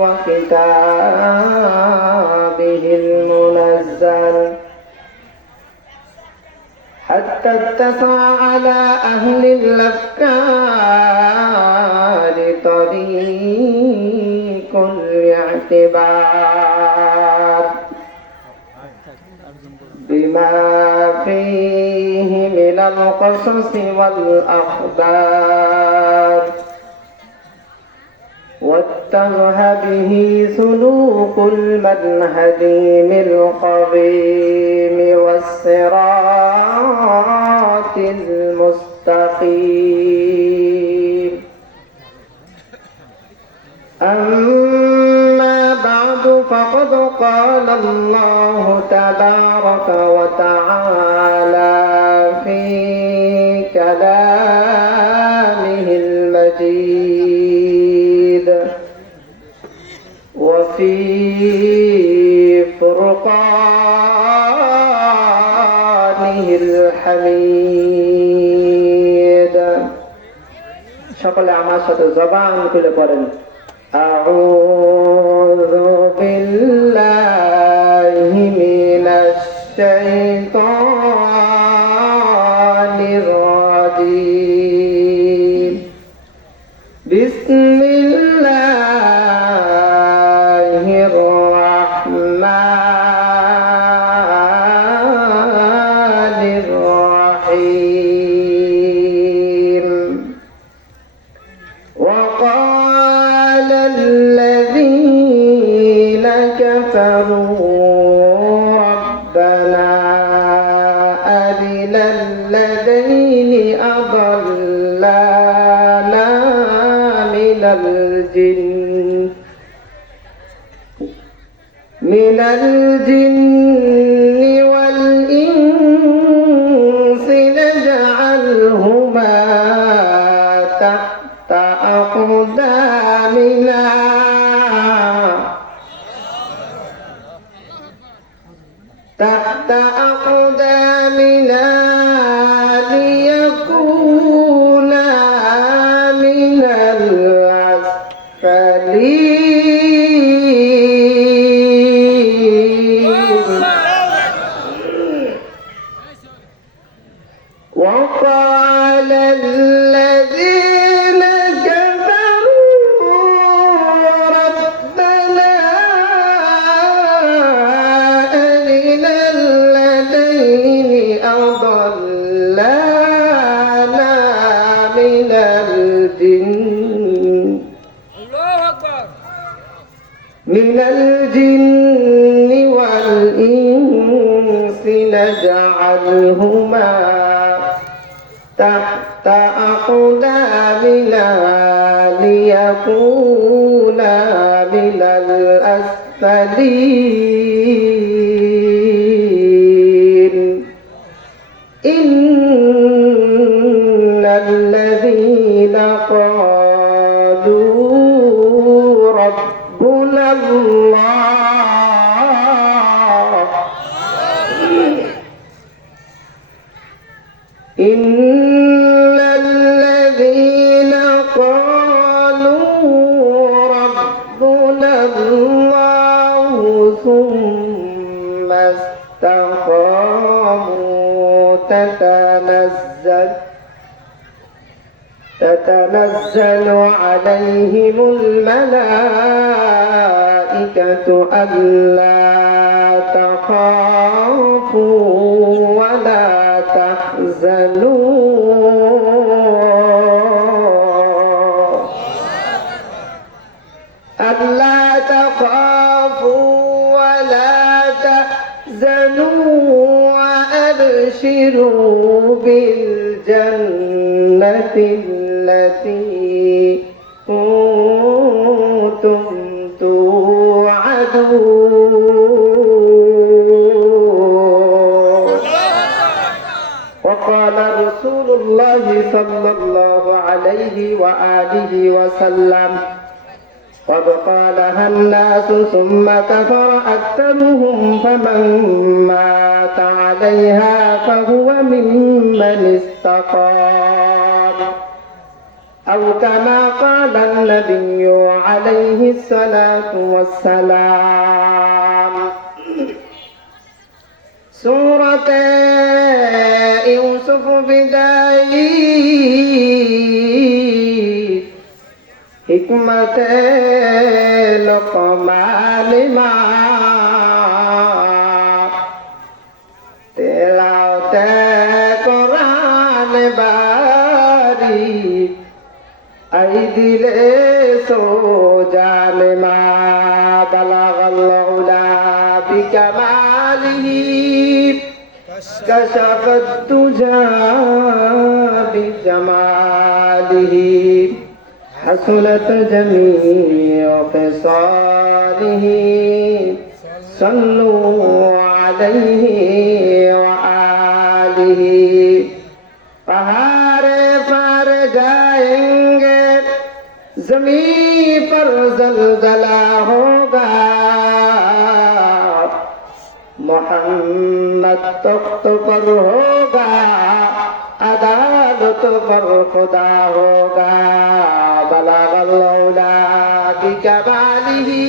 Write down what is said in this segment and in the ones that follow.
وكتابه المنزل حتى اتسع على أهل الأفكار طريق الاعتبار بما فيه من القصص والأخبار واتجه به سلوك المنهديم القويم والصراط المستقيم أما بعد فقد قال الله تبارك وتعالى في كلامه المجيد وفي فرقانه الحميد সকলে আমার সাথে জবান খুলে পড়েন أعوذ بالله من الشيطان الرجيم بسم الله الرحمن الرحيم وقال الذين كفروا ربنا أرنا الذين أضلانا من الجن والإنس نجعلهما تحت أقدامنا ليكونا من الأسفلين وقال الذين كفروا ربنا أرنا الذين أضلانا من الجن والإنس نجعلهما تحت أقدامنا ليكونا من الأسفلين إن الذين قالوا ربنا الله إن الذين قالوا ربنا الله ثم استقاموا تتنزل عليهم الملائكة ألا تخافوا ولا تحزنوا وأبشروا بالجنة التي كنتم توعدون. وقال رسول الله صلى الله عليه وآله وسلم قد قالها الناس ثم كفر أكثرهم فمن مات عليها فهو ممن استقام. أو كما قال النبي عليه الصلاة والسلام سورة يوسف بداية حكمة لقمان ما تلاوة قرآن باري أي دل سو جان ما بلغ العلا بكماله كشف الدجى بجماله حسنت جميع خصاله صلوا عليه وآله पहाड़े पर जाएंगे जमीन पर जलजला होगा मोहम्मद तख्त पर होगा अदालत पर खुदा होगा बलगल औला बिकमालिही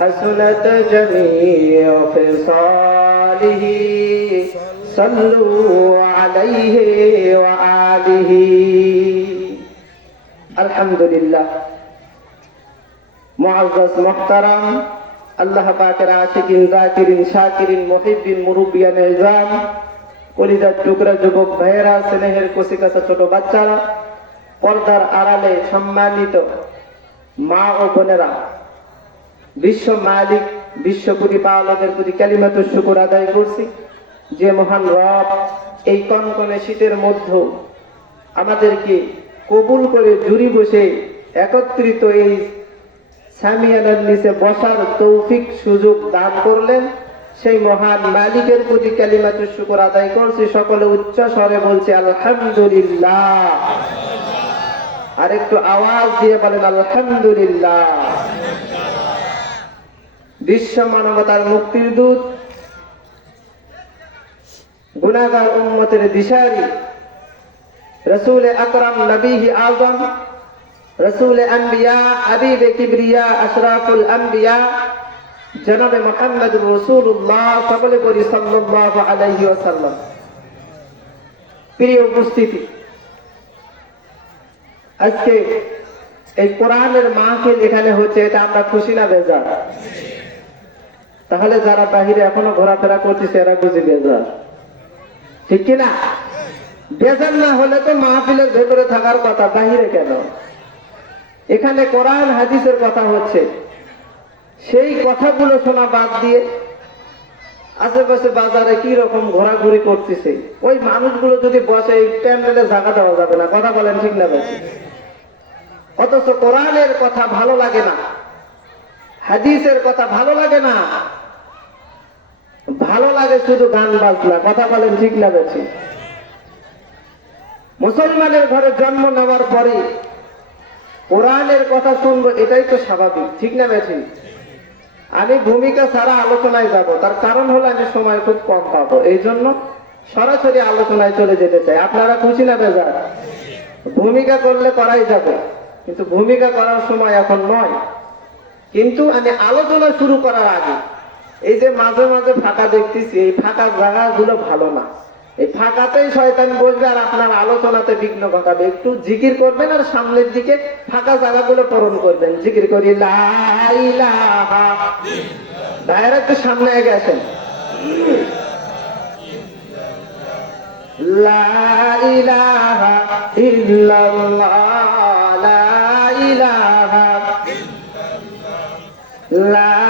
हसनत जमीअ खिसालिही सल्लु अलैहि व आलिही अल्हम्दुलिल्लाह मुअज़्ज़ज़ मुहतरम अल्लाह पाकेर आशिकिन जाकिरिन शाकिरिन मुहिब्बिन मुरुब्बियान इज़ाम কলিজার টুকরা যুবক ভাইয়েরা স্নেহের কচিকাঁচা ছোট বাচ্চারা পর্দার আড়ালে সম্মানিত মা ও বোনেরা বিশ্ব মালিক বিশ্ব প্রতিপালকের প্রতি কালিমাতুশ শুকর আদায় করছি যে মহান রব এই কনকনে শীতের মধ্যে আমাদেরকে কবুল করে জুরি বসে একত্রিত এই সামিয়ানার নিচে বসার তৌফিক সুযোগ দান করলেন সেই মহান মালিকের প্রতি কালিমাতুশ শুকর আদায় করছি সকলে উচ্চ স্বরে বলছি আলহামদুলিল্লাহ আর একটু আওয়াজ দিয়ে বলেন আলহামদুলিল্লাহ বিশ্ব মানবতার মুক্তির দূত গুনাহগার উম্মতের দিশারি রাসূল আকরাম নবীহি আযম রাসূল আম্বিয়া হাবিবে কিবরিয়া আশরাফুল আম্বিয়া জনাবে মুহাম্মদুর রাসূলুল্লাহ সকলে পড়ি সাল্লাল্লাহু আলাইহি ওয়াসাল্লাম। প্রিয় উপস্থিতি, আজকে এই কোরআনের মাহফিল এখানে হচ্ছে, এটা আমরা খুশি না বেজার? তাহলে যারা বাহিরে এখনো ঘোরাফেরা করতেছে এরা বুঝি বেজার, ঠিক কিনা? বেজার না হলে তো মাহফিলের ভেতরে থাকার কথা, বাহিরে কেন? এখানে কোরআন হাদিসের কথা হচ্ছে, সেই কথাগুলো শোনা বাদ দিয়ে আশেপাশে বাজারে কি রকম ঘোরাঘুরি করতেছে, ওই মানুষগুলো যদি বসে এই প্যান্ডেলে জায়গা দেওয়া যাবে না। কথা বলেন ঠিক না বেশি? অথচ কোরআনের কথা ভালো লাগে না, হাদিসের কথা ভালো লাগে না, ভালো লাগে শুধু গান বাজনা। কথা বলেন ঠিক না বেশি? মুসলমানের ঘরে জন্ম নেওয়ার পরে কোরআনের কথা শুনবো, এটাই তো স্বাভাবিক, ঠিক না বেশি? আমি ভূমিকা ছাড়া আলোচনায় যাব, তার কারণ হলো আমি সময় খুব কম পাবো, এই জন্য সরাসরি আলোচনায় চলে যেতে চাই। আপনারা খুশি না বেজার? ভূমিকা করলে করাই যাবে, কিন্তু ভূমিকা করার সময় এখন নয়। কিন্তু আমি আলোচনা শুরু করার আগে এই যে মাঝে মাঝে ফাঁকা দেখতেছি, এই ফাঁকা জায়গাগুলো ভালো না। এই ফাঁকাতেই শয়তান বসবে আর আপনার আলোচনাতে বিঘ্ন ঘটাবে। একটু জিকির করবেন আর সামনের দিকে ফাঁকা জায়গাগুলো পূরণ করবেন। জিকির করি লা ইলাহা, ভাইরা একটু সামনে আগে আসেন। লা ইলাহা ইল্লাল্লাহ, লা ইলাহা লা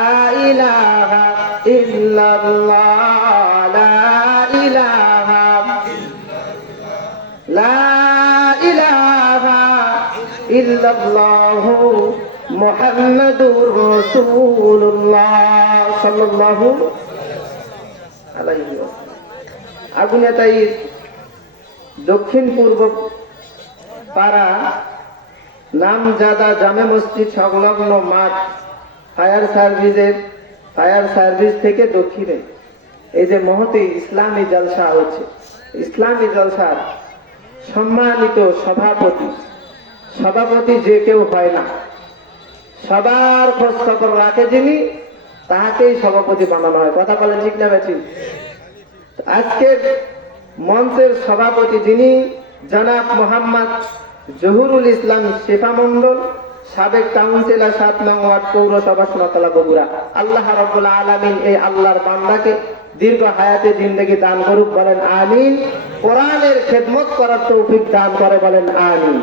ইলাহা ইল্লাল্লাহ, লা ইলাহা লা ইলাহা ইল্লাল্লাহ মুহাম্মাদুর রাসূলুল্লাহ সাল্লাল্লাহু আলাইহি ওয়াসাল্লাম। আগুনেতাই দক্ষিণ পূর্ব পাড়া নামজাদা জামে মসজিদ সংলগ্ন মাঠ ফায়ার সার্ভিস থেকে দক্ষিণে এই যে মহতি ইসলামী জলসা হচ্ছে, ইসলামী জলসার সম্মানিত সভাপতি। সভাপতি যে কেউ হয় না, সবার খোঁজ খবর রাখে যিনি, তাহাকেই সভাপতি বানানো হয়। কথা বলেন ঠিক না বেঠিক? আজকের মঞ্চের সভাপতি যিনি, জনাব মোহাম্মদ জহুরুল ইসলাম শেফা মন্ডল, সাবেক কাউন্সিলর ৭ নং ওয়ার্ড পৌরসভা সোনাতলা বগুড়া। আল্লাহ রাব্বুল আলামিন এই আল্লাহর বান্দাকে দীর্ঘ হায়াতে জিন্দেগি দান করুক, বলেন আমিন। কোরআনের খেদমত করার তৌফিক দান করে, বলেন আমিন।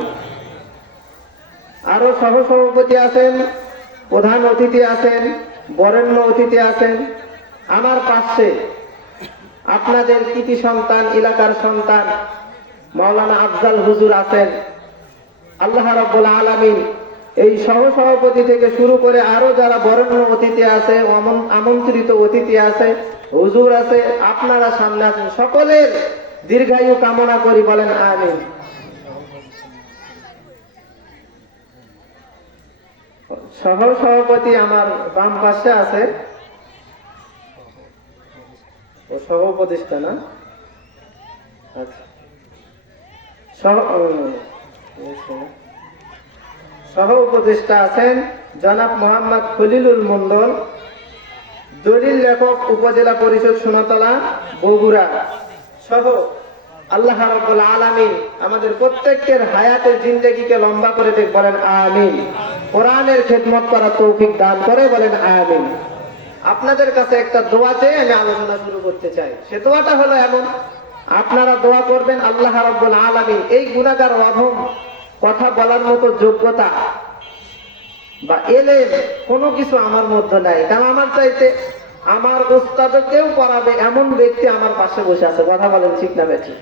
আরো সহসভাপতি আছেন, প্রধান অতিথি আছেন, বরেণ্য অতিথি আছেন। আমার পাশে আপনাদের কৃতি সন্তান, এলাকার সন্তান মাওলানা আফজাল হুজুর আছেন। আল্লাহ রাব্বুল আলামিন এই সহসভাপতি থেকে শুরু করে আরো যারা বরেণ্য অতিথি আছে, আমন্ত্রিত অতিথি আছে, হুজুর আছে, আপনারা সামনে আছেন, সকলের দীর্ঘায়ু কামনা করি, বলেন আমিন। সহসভাপতি আমার বাম পাশে আছে, ও সহ উপদেষ্টা না? আচ্ছা, সহ উপদেষ্টা আছেন জনাব মোহাম্মদ খলিলুল মন্ডল, দলিল লেখক, উপজেলা পরিষদ সোনাতলা বগুড়া সহ। আল্লাহ রাব্বুল আলামিন আমাদের প্রত্যেকের হায়াতের জিন্দেগিকে লম্বা করে দেখ, বলেন আমিন। কোরআনের খেদমত করার তৌফিক দান করে, বলেন আমিন। আপনাদের কাছে একটা দোয়া চেয়ে আমি আলোচনা শুরু করতে চাই। সে দোয়াটা হলো এমন, আপনারা দোয়া করবেন আল্লাহ রাব্বুল আলামিন এই গুনাহগার অধম কথা বলার মতো যোগ্যতা বা এলেম কোনো কিছু আমার মধ্যে নাই, কারণ আমার চাইতে আমার উস্তাদকেও পড়াবে এমন ব্যক্তি আমার পাশে বসে আছে। কথা বলেন ঠিক না বেঠিক?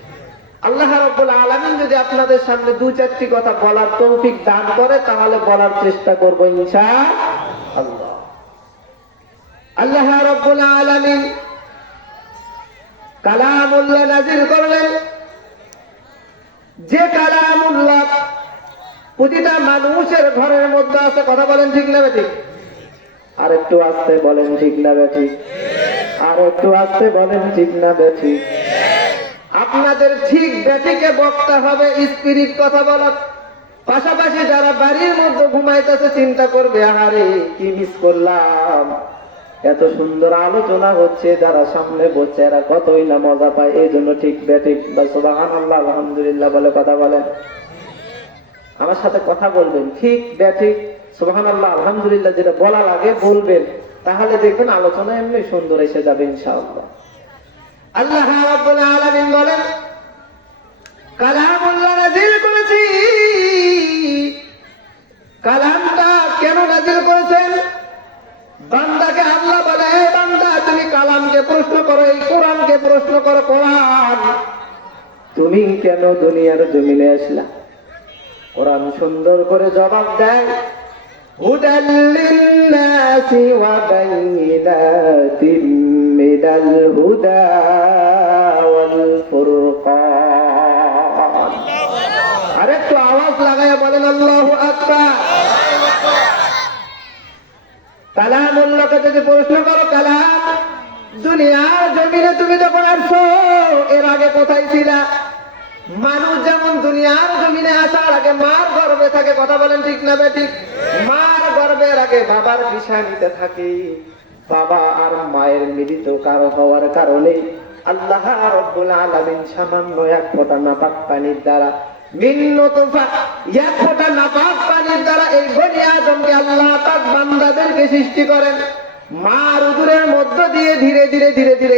আল্লাহ রাব্বুল আলামিন যদি আপনাদের সামনে ২-৪টি কথা বলার তৌফিক দান করে, তাহলে বলার চেষ্টা করব ইনশাআল্লাহ। আল্লাহ রাব্বুল আলামিন কালামুল্লাহ নাযিল করলেন, যে কালামুল্লাহ প্রতিটা মানুষের ঘরের মধ্যে আছে। কথা বলেন ঠিক না বেঠিক? আর একটু আস্তে বলেন ঠিক না বেঠিক? আর একটু আস্তে বলেন ঠিক না বেঠিক? আপনাদের ঠিক বেঠিকে বক্তা হবে, স্পিরিট কথা বলার পাশাপাশি যারা বাড়ির মধ্যে ঘুমাইতেছে চিন্তা করবে, আহারে কি মিস করলাম, এত সুন্দর আলোচনা হচ্ছে, যারা সামনে বসছে এরা কতই না মজা পায়। এই জন্য ঠিক বেঠিক বা সুবহানাল্লাহ আলহামদুলিল্লাহ বলে কথা বলেন। আমার সাথে কথা বলবেন, ঠিক বেঠিক সুবহানাল্লাহ আলহামদুলিল্লাহ যেটা বলা লাগে বলবেন, তাহলে দেখবেন আলোচনা এমনি সুন্দর এসে যাবে ইনশাআল্লাহ। আল্লাহ রাব্বুল আলামিন বলেন, কালামুল্লাহ নাযিল করেছি। কালামটা কেন নাযিল করেছেন? বান্দাকে আল্লাহ বলে, হে বান্দা, তুমি কালামকে প্রশ্ন করো, এই কোরআনকে প্রশ্ন করো। কোরআন, তুমি কেন দুনিয়ার জমিনে আসলা? কোরআন সুন্দর করে জবাব দেয়, হুদাল লিন্নাসি ওয়া বাইয়িনাতিন মিনাল হুদা ওয়াল ফুরকান। আরেকটু আওয়াজ লাগায়া বলেন আল্লাহু আকবার। কালামুল্লাহকে যদি প্রশ্ন করো, কালাম, দুনিয়ার জমিনে তুমি যখন আসছো, এর আগে কোথায় ছিলা? মানুষ যেমন দুনিয়ার জমিনে আসার আগে মার গর্ভে থাকে। কথা বলেন ঠিক না বেঠিক? মার গর্ভের আগে বাবার পিছানিতে থাকে। বাবা আর মায়ের মিলিত কারো হওয়ার কারণে আল্লাহ রাব্বুল আলামিন সামান্য এক ফোঁটা নাপাক পানির দ্বারা, এক ফোঁটা নাপাক পানির দ্বারা এই বনি আদমকে আল্লাহ পাক বান্দাদেরকে সৃষ্টি করেন। মার উদরের মধ্য দিয়ে ধীরে ধীরে ধীরে ধীরে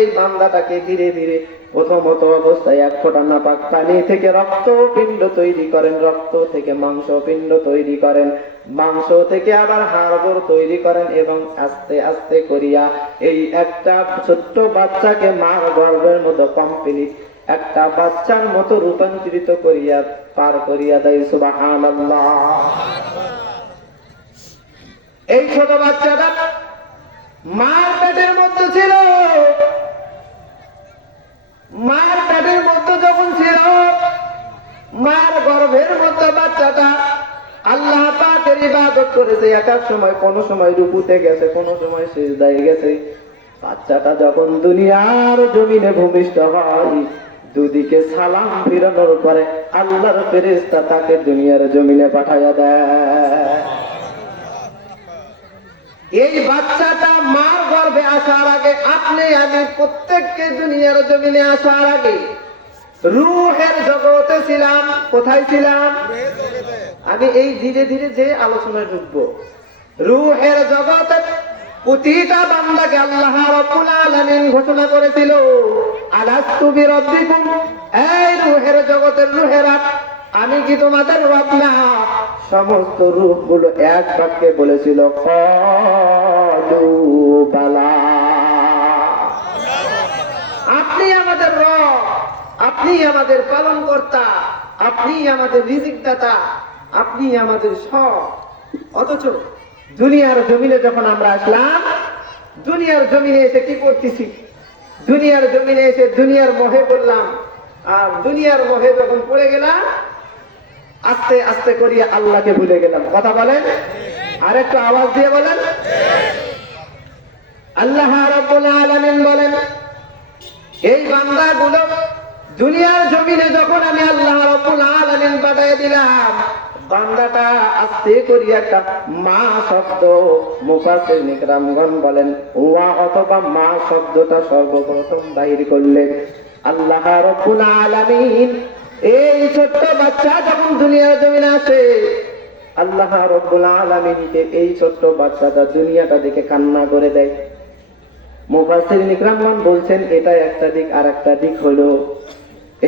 এই বান্দাটাকে ধীরে ধীরে প্রথমত অবস্থায় এক ফোঁটা নাপাক পানি থেকে রক্ত পিণ্ড তৈরি করেন, রক্ত থেকে মাংস পিণ্ড তৈরি করেন, মাংস থেকে আবার হাড়গোড় তৈরি করেন, এবং আস্তে আস্তে করিয়া এই একটা ছোট্ট বাচ্চাকে মার গর্ভের মতো কমপ্লিট একটা বাচ্চার মতো রূপান্তরিত করিয়া পার করিয়া দেয়। সুবহানাল্লাহ। এই ছোট বাচ্চাটা মার পেটের মধ্যে ছিল। মায়ের পেটের মধ্যে যখন ছিল, মায়ের গর্ভের মধ্যে বাচ্চাটা আল্লাহ পাকের ইবাদত করেছে। এক এক সময় কোন সময় রুকুতে গেছে, কোন সময় সিজদায় গেছে। বাচ্চাটা যখন দুনিয়ার জমিনে ভূমিষ্ঠ হয়, দুদিকে সালাম ফিরানোর পরে আল্লাহর ফেরেশতা তাকে দুনিয়ার জমিনে পাঠাইয়া দেয়। এই বাচ্চাটা মার গর্ভে আসার আগে, আপনি আমি প্রত্যেককে দুনিয়ার জমিনে আসার আগে রূহের জগতে ছিলাম। কোথায় ছিলাম? আমি এই ধীরে ধীরে যে আলোচনায় ঢুকবো, রূহের জগতে প্রতিটা বান্দাকে আল্লাহ রাব্বুল আলামিন ঘোষণা করেছিল, আলাস্তু বিরাব্বিকুম, এই রূহের জগতের রূহেরা, আমি কি তোমাদের রব না? সমস্ত রূহগুলো এক বাক্যে বলেছিল, ক্বালু বালা। আপনি আমাদের রব, আপনি আমাদের পালনকর্তা, আপনি আমাদের রিজিক দাতা, আপনি আমাদের সব। অথচ দুনিয়ার জমিনে যখন আমরা আসলাম, দুনিয়ার জমিনে এসে কি করতেছি? দুনিয়ার জমিনে এসে দুনিয়ার মোহে পড়লাম। আর দুনিয়ার মোহে যখন পড়ে গেলাম, আস্তে আস্তে করিয়া আল্লাহকে ভুলে গেলাম। কথা বলেন, আর একটু আওয়াজ দিয়ে বলেন। আল্লাহ রাব্বুল আলামিন বলেন, এই বান্দাগুলো দুনিয়ার জমিনে যখন আমি আল্লাহ রাব্বুল আলামিন পাঠিয়ে দিলাম, বান্দাটা আস্তে করিয়া একটা মা শব্দ, মুফাসসিরিন ইকরামগণ বলেন ওয়া অথবা মা শব্দটা সর্বপ্রথম বাহির করলেন। আল্লাহ রাব্বুল আলামিন এই ছোট্ট বাচ্চা যখন দুনিয়ার জমিনে আসে, আল্লাহ রাব্বুল আলামিনকে এই ছোট্ট বাচ্চাটা দুনিয়াটা দেখে কান্না করে দেয়। মুফাসসিরিন ইকরামগণ বলছেন এটা একটা দিক। আর একটা দিক হলো,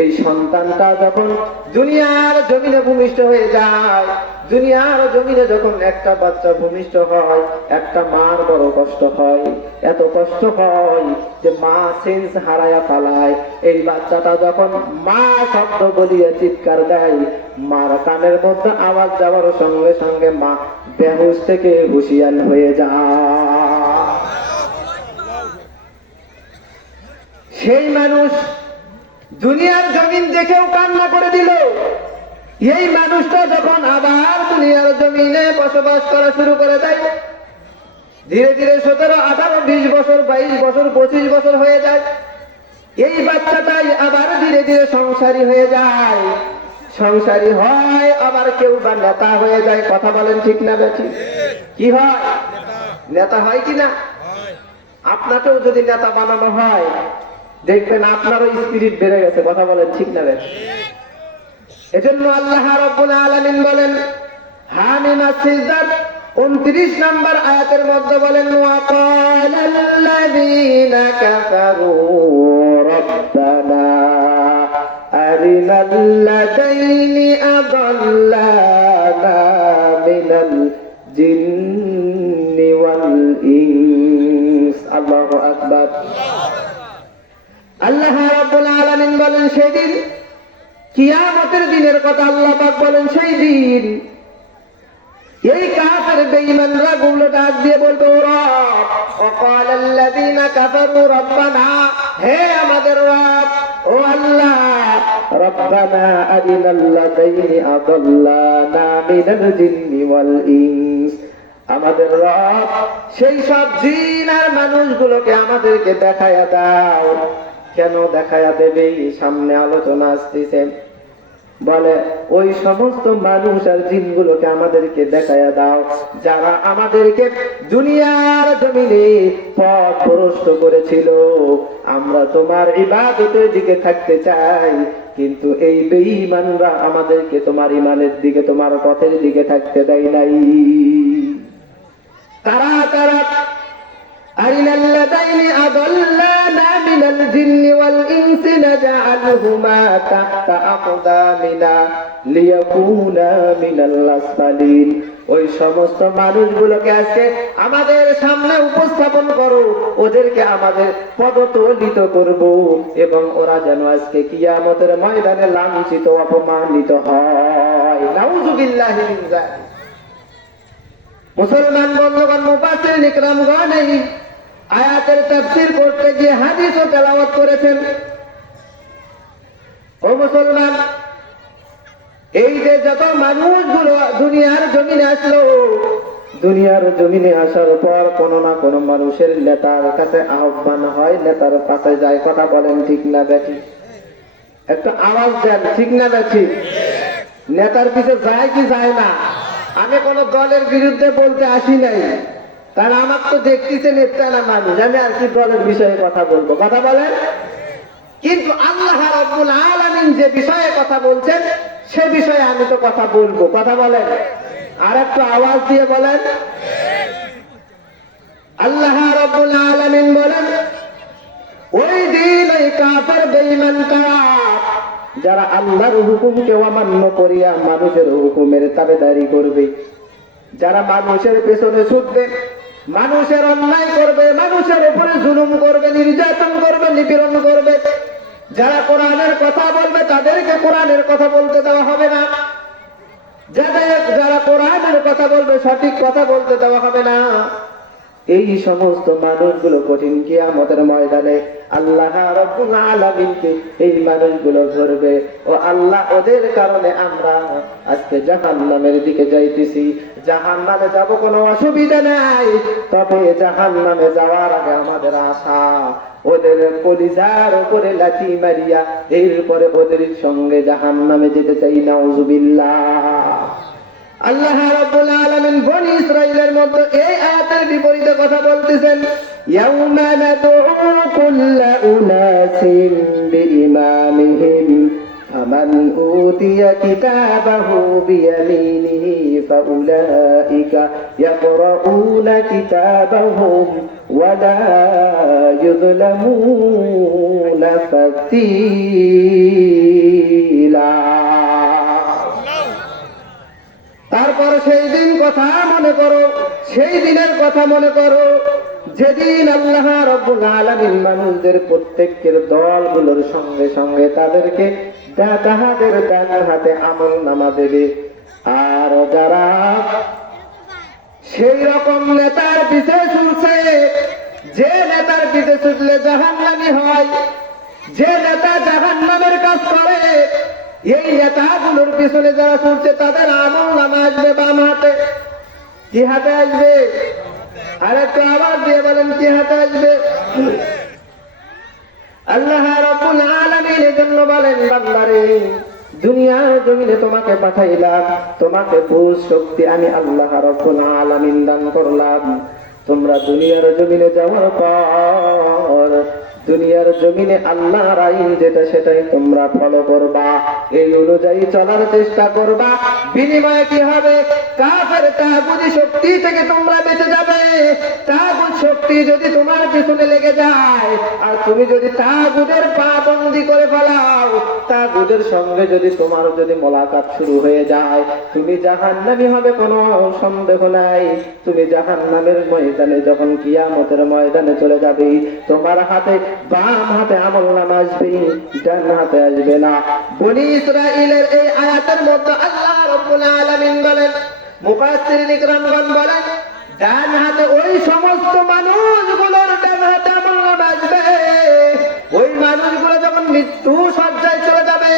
এই সন্তানটা যখন দুনিয়ার জমিনে ভূমিষ্ঠ হয়ে যায়, দুনিয়ার জমিনে যখন একটা বাচ্চা ভূমিষ্ঠ হয়, একটা মার বড় কষ্ট হয়। এত কষ্ট হয় যে মা সেন্স হারায়া পালায়। এই বাচ্চাটা যখন মা শব্দ বলিয়া চিৎকার দেয়, মার কানের মধ্যে আওয়াজ যাওয়ার সঙ্গে সঙ্গে মা বেহুশ থেকে হুঁশিয়ার হয়ে যায়। সেই মানুষ দুনিয়ার জমিন দেখেও কান্না করে দিল। এই মানুষটা যখন আবার দুনিয়ার জমিনে বসবাস করা শুরু করে দেয়, ধীরে ধীরে 17, 18, 20 বছর, 22 বছর, 25 বছর হয়ে যায়। এই বাচ্চাটাই আবার ধীরে ধীরে সংসারী হয়ে যায়। সংসারী হয়, আবার কেউ বা নেতা হয়ে যায়। কথা বলেন ঠিক না বেঠিক? কি হয়? নেতা হয় কি না? আপনাকেও যদি নেতা বানানো হয়, দেখবেন আপনারও স্পিরিট বেড়ে গেছে। কথা বলেন ঠিক না বেঠিক? এজন্য আল্লাহ রাব্বুল আলামিন বলেন, হামিম আস-সিজদার 29 নম্বর আয়াতের মধ্যে বলেন, ওয়া ক্বালাল্লাযীনা কাফারু রাব্বানা আরিনাল্লাযাইনি আযাল্লানা মিনাল জিন্নি ওয়াল ইনস। আল্লাহু আকবার। আল্লাহ রাব্বুল আলামিন বলেন, সেদিন কিয়ামতের দিনের কথা আল্লাহ পাক বলেন, সেই দিন এই কাফের বেঈমানরা গুলো ডাক দিয়ে বলতো, রব, ওয়াকালাল্লাযীনা কাফারু রাব্বানা, হে আমাদের রব, ও আল্লাহ, রাব্বানা আরিনাল্লাযাইনি আযাল্লানা মিনাল জিন্নি ওয়াল ইনস, আমাদের রব সেই সব জিন আর মানুষগুলোকে আমাদেরকে দেখায়া দাও। কেন দেখায়া দেবে? সামনে আলোচনা আসতেছে। বলে, ওই সমস্ত মানুষ আর জিনগুলোকে আমাদেরকে দেখায়া দাও যারা আমাদেরকে দুনিয়ার জমিনে পথ ভ্রষ্ট করেছিল। আমরা তোমার ইবাদতের দিকে থাকতে চাই, কিন্তু এই বেঈমানরা আমাদেরকে তোমার ইমানের দিকে, তোমার পথের দিকে থাকতে দেয় নাই। তারা আরিনাল্লাযাইনি আযাল্লানা মিনাল জিন্নি ওয়াল ইনসি নাজআলহুমা তাহতা আকদামিনা লিয়াকুনা মিনাল আসফালিন। ওই সমস্ত মানুষগুলোকে আজকে আমাদের সামনে উপস্থাপন করো, ওদেরকে আমাদের পদতলিত করব, এবং ওরা যেন আজকে কিয়ামতের ময়দানে লাঞ্ছিত, অপমানিত হয়। নাউযুবিল্লাহি মিন যালিক। মুসলমান বন্ধুগণ, মুফাসসিরিন ইকরামগণ এই আয়াতের তাফসীর করতে গিয়ে হাদিসও তেলাওয়াত করেছেন। ও মুসলমান, এই যে যত মানুষগুলো দুনিয়ার জমিনে আসলো, দুনিয়ার জমিনে আসার পর কোনো না কোনো মানুষের নেতার কাছে আহ্বান হয়, নেতার কাছে যায়। কথা বলেন ঠিক না বেঠিক? একটু আওয়াজ দেন, ঠিক না ঠিক? নেতার পিছে যায় কি যায় না? আমি কোন দলের বিরুদ্ধে বলতে আসি নাই, কারণ আমার তো দেখতেছে নেতা না মানুষ, আমি আর কি দলের বিষয়ে কথা বলবো? কথা বলেন। কিন্তু আল্লাহ রাব্বুল আলামিন যে বিষয়ে কথা বলছেন সে বিষয়ে আমি তো কথা বলবো। কথা বলেন, আর একটু আওয়াজ দিয়ে বলেন। আল্লাহ রাব্বুল আলামিন বলেন, ওই দিন ওই কাফের বেঈমান কারা, যারা আল্লাহর হুকুমকে অমান্য করিয়া মানুষের হুকুমের তাবেদারি করবে, যারা মানুষের পেছনে ছুটবে, মানুষের অন্যায় করবে, মানুষের উপরে জুলুম করবে, নির্যাতন করবে, নিপীড়ন করবে, যারা কোরআনের কথা বলবে তাদেরকে কোরআনের কথা বলতে দেওয়া হবে না, যারা কোরআনের কথা বলবে সঠিক কথা বলতে দেওয়া হবে না, এই সমস্ত মানুষগুলো কঠিন কিয়ামতের ময়দানে আল্লাহ রাব্বুল আলামিনকে এই মানুষগুলো ধরবে। ও আল্লাহ, ওদের কারণে আমরা আজকে জাহান্নামের দিকে যাইতেছি। জাহান্নামে যাব, কোনো অসুবিধা নাই, তবে জাহান্নামে যাওয়ার আগে আমাদের আশা ওদের কলিজার উপরে লাঠি মারিয়া এরপরে ওদের সঙ্গে জাহান্নামে যেতে চাই। নাউযুবিল্লাহ। আল্লাহ রাব্বুল আলামিন বনি ইসরাঈলের মধ্যে এই আয়াতের বিপরীতে কথা বলতেছেন, ইয়াউমা নাদউ কুল্লা উনাসিন বিইমামিহিম ফামান উতিয়া কিতাবাহু বিয়ামিনিহি ফাউলাইকা ইয়াকরাউনা কিতাবাহুম ওয়া লা ইউযলামুনা ফাতিলা। তারপর সেই দিন কথা মনে করো, সেই দিনের কথা মনে করো যেদিন আল্লাহ রাব্বুল আলামিন মানুষদের প্রত্যেকের দলগুলোর সঙ্গে সঙ্গে তাদেরকে তাহাদের ডান হাতে আমলনামা দেবে। আর যারা সেই রকম নেতার পিছে ছুটছে, যে নেতার পিছে ছুটলে জাহান্নামী হয়, যে নেতা জাহান্নামের কাজ করে, এই নেতাগুলোর পিছনে যারা ছুটছে তাদের আমলনামা আসবে বাম হাতে। কি হাতে আসবে? আর একটু আওয়াজ দিয়ে বলেন, কি হাতে আসবে? আল্লাহ রাব্বুল আলামিন এজন্য বলেন, বান্দারে, দুনিয়ার জমিনে তোমাকে পাঠাইলাম, তোমাকে বুঝ শক্তি আমি আল্লাহ রাব্বুল আলামিন দান করলাম। তোমরা দুনিয়ার জমিনে যাওয়ার পর দুনিয়ার জমিনে আল্লাহর আইন যেটা সেটাই তোমরা ফলো করবা, এই অনুযায়ী চলার চেষ্টা করবা। বিনিময়ে কি হবে? কাফের তাগুতি শক্তি থেকে তোমরা বেঁচে যাবে। তাগুত শক্তি যদি তোমার পিছনে লেগে যায় আর তুমি যদি তাগুতের পা বন্দি করে ফেলাও, তাগুতের সঙ্গে যদি তোমার যদি মোলাকাত শুরু হয়ে যায়, তুমি জাহান্নামী হবে, কোনো সন্দেহ নাই। তুমি জাহান্নামের ময়দানে যখন কিয়ামতের ময়দানে চলে যাবে, তোমার হাতে বাম হাতে আমলনামা আসবে, ডান হাতে আসবে না। বনি ইসরাঈলের এই আয়াতের মধ্যে আল্লাহ রাব্বুল আলামিন বলেন, মুফাসসিরিন ইকরামগণ বলেন, ডান হাতে ওই সমস্ত মানুষগুলোর ডান হাতে আমলনামা আসবে। ওই মানুষগুলো যখন মৃত্যু সজ্জায় চলে যাবে,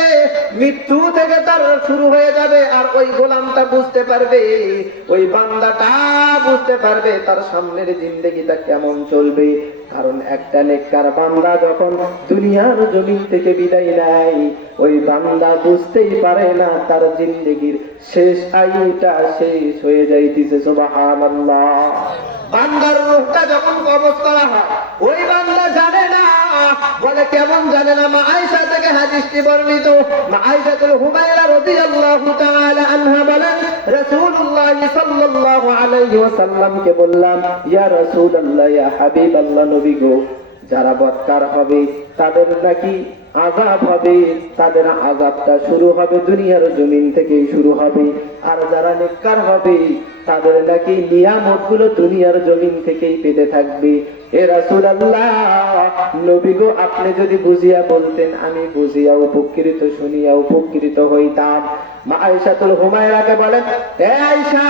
মৃত্যু থেকে তার শুরু হয়ে যাবে, আর ওই গোলামটা বুঝতে পারবে, ওই বান্দাটা বুঝতে পারবে তার সামনের জিন্দেগিটা কেমন চলবে। কারণ একটা নেককার বান্দা যখন দুনিয়ার জমিন থেকে বিদায় নেয়, ওই বান্দা বুঝতেই পারে না তার জিন্দেগির শেষ আয়ুটা শেষ হয়ে যাইতেছে। সুবহানাল্লাহ। বান্দার রূহটা যখন কবজ করা হয়, ওই বান্দা জানে না। বলে কেমন জানে না? মা আয়েশা থেকে হাদিসটি বর্ণিত। মা আয়েশাতুল হুমায়রা রাদিয়াল্লাহু তাআলা আনহা বলেন, রাসূলুল্লাহ সাল্লাল্লাহু আলাইহি ওয়াসাল্লামকে বললাম, ইয়া রাসূলুল্লাহ, ইয়া হাবিবাল্লাহ, নবী গো, যারা বদকার হবে তাদের নাকি আযাব হবে, তাদের আযাবটা শুরু হবে দুনিয়ার জমিন থেকেই শুরু হবে। আর যারা নেককার হবে তাদের নাকি নিয়ামতগুলো দুনিয়ার জমিন থেকেই পেতে থাকবে। এ রাসূলুল্লাহ, নবী গো, আপনি যদি বুঝিয়া বলতেন আমি বুঝিয়া উপকৃত, শুনিয়া উপকৃত হইতাম। মা আয়েশাতুল হুমায়রাকে বলেন, হে আয়েশা,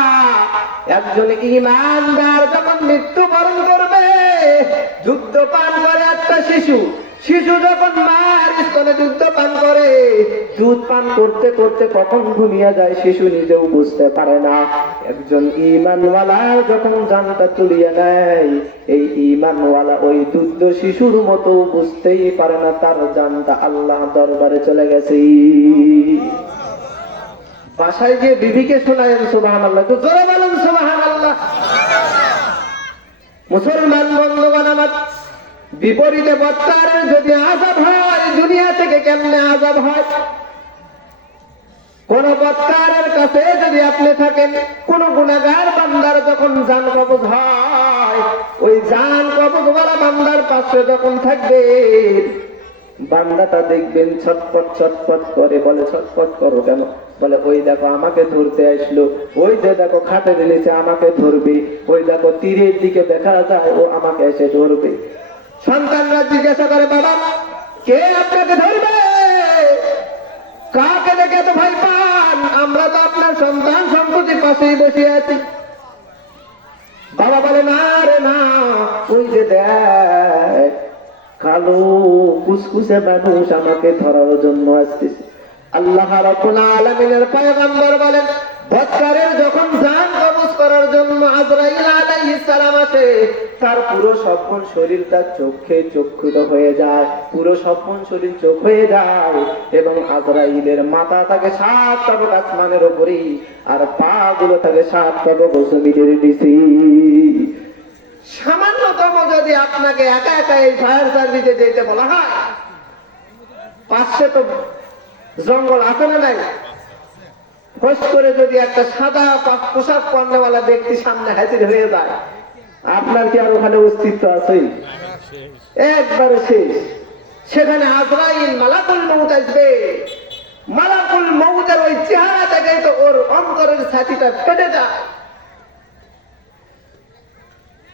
একজন ঈমানদার যখন মৃত্যুবরণ করবে, যুদ্ধ পান করে একটা শিশু, শিশু যখন মার স্তনে দুধ পান করে, দুধ পান করতে করতে কখন ঘুমিয়ে যায় শিশু নিজেও বুঝতে পারে না। একজন ঈমানওয়ালা যখন জানটা তুলিয়ে নেয়, এই ঈমানওয়ালা ওই দুধ শিশুর মতো বুঝতেই পারে না তার জানটা আল্লাহ দরবারে চলে গেছে। বাসায় গিয়ে বিবিকে শোনায়েন সুবহানাল্লাহ, তো জোরে বলেন সুবহানাল্লাহ। মুসলমান বন্ধুগণ আমার, বিপরীতে বৎকারের যদি আযাব হয়, দুনিয়া থেকে কেমনে আযাব হয়? কোন বৎকারের কাছে যদি আপনি থাকেন, কোন গুনাহগার বান্দার যখন জান কবজ হয়, ওই জান কবজওয়ালা বান্দার পাশে যখন থাকবে, বান্দাটা দেখবেন ছটপট ছটপট করে। বলে ছটপট করো কেন? বলে ওই দেখো আমাকে ধরতে আসলো, ওই যে দেখো খাটের নিচে আমাকে ধরবে, ওই দেখো তীরের দিকে দেখা যায় ও আমাকে এসে ধরবে। সন্তানরা জিজ্ঞাসা করে, বাবা কে আপনাকে ধরবে? কাকে দেখে এত ভয় পান? আমরা তো আপনার সন্তান সম্পত্তি পাশেই বসে আছি। বাবা বলে, না রে না, ওই যে দেখ কালো কুসকুসে মানুষ আমাকে ধরার জন্য আসতেছে। আল্লাহ রাব্বুল আলামিনের পয়গম্বর বলেন, বৎকারের যখন জান কবজ করার জন্য আজরাইল আলাইহিস সালাম আসে, তার পুরো সম্পূর্ণ শরীরটা চোখে চক্ষুত হয়ে যায়, পুরো সম্পূর্ণ শরীর চোখ হয়ে যায়, এবং আজরাইলের মাথা থাকে 7 তাবক আসমানের উপরে, আর পা গুলো থাকে 7 তাবক জমিনের নিচে। সামান্যতম যদি আপনাকে একা একা এই ফায়ার সার্ভিসে যেতে বলা হয়, পাশে তো জঙ্গল আছে না নাই? খোঁজ করে যদি একটা সাদা পোশাক পরনেওয়ালা ব্যক্তি সামনে হাজির হয়ে যায়, আপনার কি আর ওখানে অস্তিত্ব আছে? একবারে শেষ। সেখানে আজরাইল মালাকুল মউত আসবে। মালাকুল মউতের ওই চেহারা দেখে তো ওর অন্তরের ছাতিটা ফেটে যায়।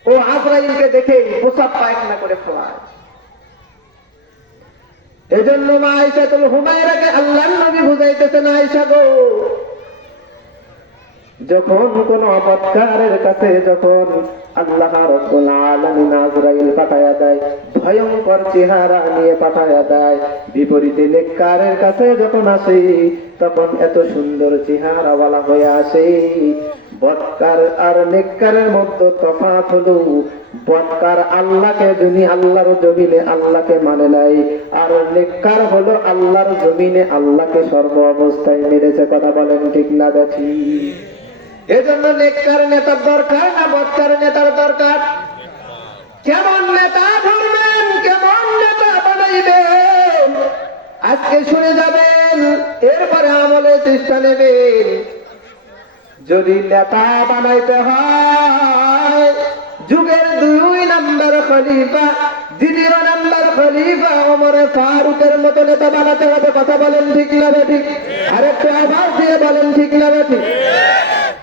ও আজরাইলকে দেখে প্রসাব পায়খানা করে ফেলায়। এজন্য মা আয়েশাতুল হুমায়রাকে আল্লাহর নবী বুঝাইতেছেন, আয়েশা গো, যখন কোন বৎকারের কাছে যখন আল্লাহ রাব্বুল আলামিন আজরাইল পাঠায়া দেয়, ভয়ঙ্কর চেহারা নিয়ে পাঠায়া দেয়, বিপরীতে নেককারের কাছে যখন আসে, তখন এত সুন্দর চেহারাওয়ালা হয়ে আসে। বৎকার আর নেককারের মধ্যে তফাৎ হলো, বৎকার আল্লাহকে আল্লাহর জমিনে আল্লাহকে মানে নাই, আর নেককার হলো আল্লাহর জমিনে আল্লাহকে সর্ব অবস্থায় মেনেছে। কথা বলেন ঠিক না ঠিক? এজন্য নেককার নেতার দরকার না বৎকার নেতার দরকার? কেমন নেতা ধরবেন, কেমন নেতা বানাইবেন, আজকে শুনে যাবেন, এরপরে আমলে চেষ্টা নেবেন। যদি নেতা বানাইতে হয়, যুগের 2 নম্বর খলিফা, 2 নম্বর খলিফা ওমরে ফারুকের মতো নেতা বানাতে হবে। কথা বলেন ঠিক না ঠিক? আরেকটু আভাস দিয়ে বলেন ঠিক না ঠিক?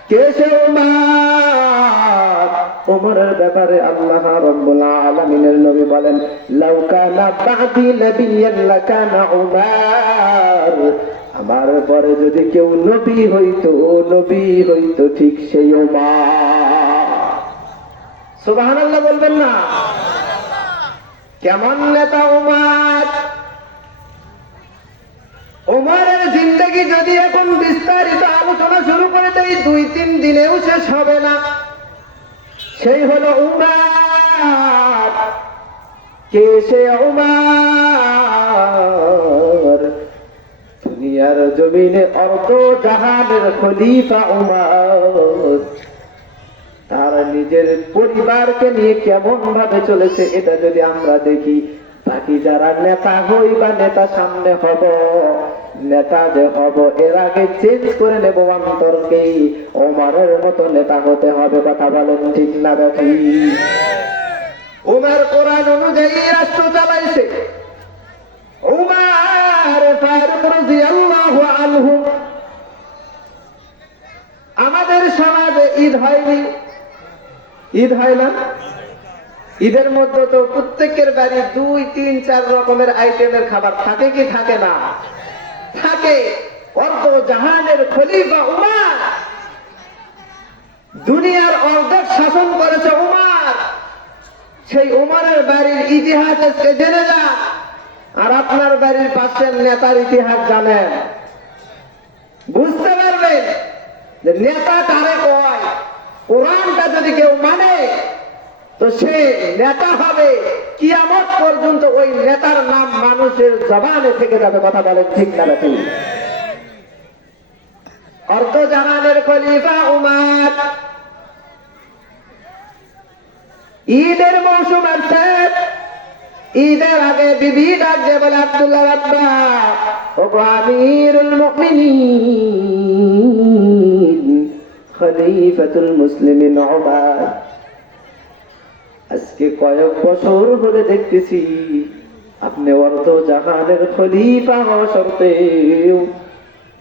কে সে উমর? উমরের ব্যাপারে আল্লাহ রাব্বুল আলামিনের নবী বলেন, লাউ কানা বাদি নাবিয়্যান লাকানা উমর। আমার পরে যদি কেউ নবী হইতো ঠিক সেই উমর। সুবহানাল্লাহ বলবেন না? কেমন নেতা উমর! উমরের জিন্দেগি যদি এখন বিস্তারিত আলোচনা শুরু করে দেই, 2-3 দিনেও শেষ হবে না। সেই হলো উমর। কে সে উমর? দুনিয়ার জমিনে অর্ধ জাহানের খলিফা উমর। তার নিজের পরিবারকে নিয়ে কেমন ভাবে চলেছে, এটা যদি আমরা দেখি, বাকি যারা নেতা হই বা নেতা সামনে হব, নেতা যে হব, এর আগে চেঞ্জ করে নেব অন্তরকে, ওমরের মতো নেতা হতে হবে। কথা বলেন ঠিক না দেখি? উমর কোরআন অনুযায়ী রাষ্ট্র চালাইছে। উমর ফারুক রাদিয়াল্লাহু আনহু। আমাদের সমাজে ঈদ হয়নি, ঈদ হয় না? ঈদের মধ্যে তো প্রত্যেকের বাড়ি 2-3-4 রকমের আইটেমের খাবার থাকে কি থাকে না? থাকে। অর্ধ জাহানের খলিফা উমর, দুনিয়ার অর্ধেক শাসন করেছে উমর। সেই উমরের বাড়ির ইতিহাস আজকে জেনে যান। আর আপনার বাড়ির পাশের নেতার ইতিহাস জানেন, বুঝতে পারবেন যে নেতা কারে কয়। কোরআনটা যদি কেউ মানে তো সে নেতা হবে, কিয়ামত পর্যন্ত ওই নেতার নাম মানুষের জবানে থেকে যাবে। কথা বলেন ঠিক না ঠিক? অর্ধ জাহানের খলিফা উমার, ঈদের মৌসুম আসছে, ঈদের আগে বিবি ডাকছে বলে, আব্দুল্লাহ আব্বা, ও আমিরুল মুমিনিন খলিফাতুল মুসলিমিন উমার, আজকে কয়েক বছর ধরে দেখতেছি আপনি অর্ধ জাহানের খলিফা হওয়া সত্ত্বেও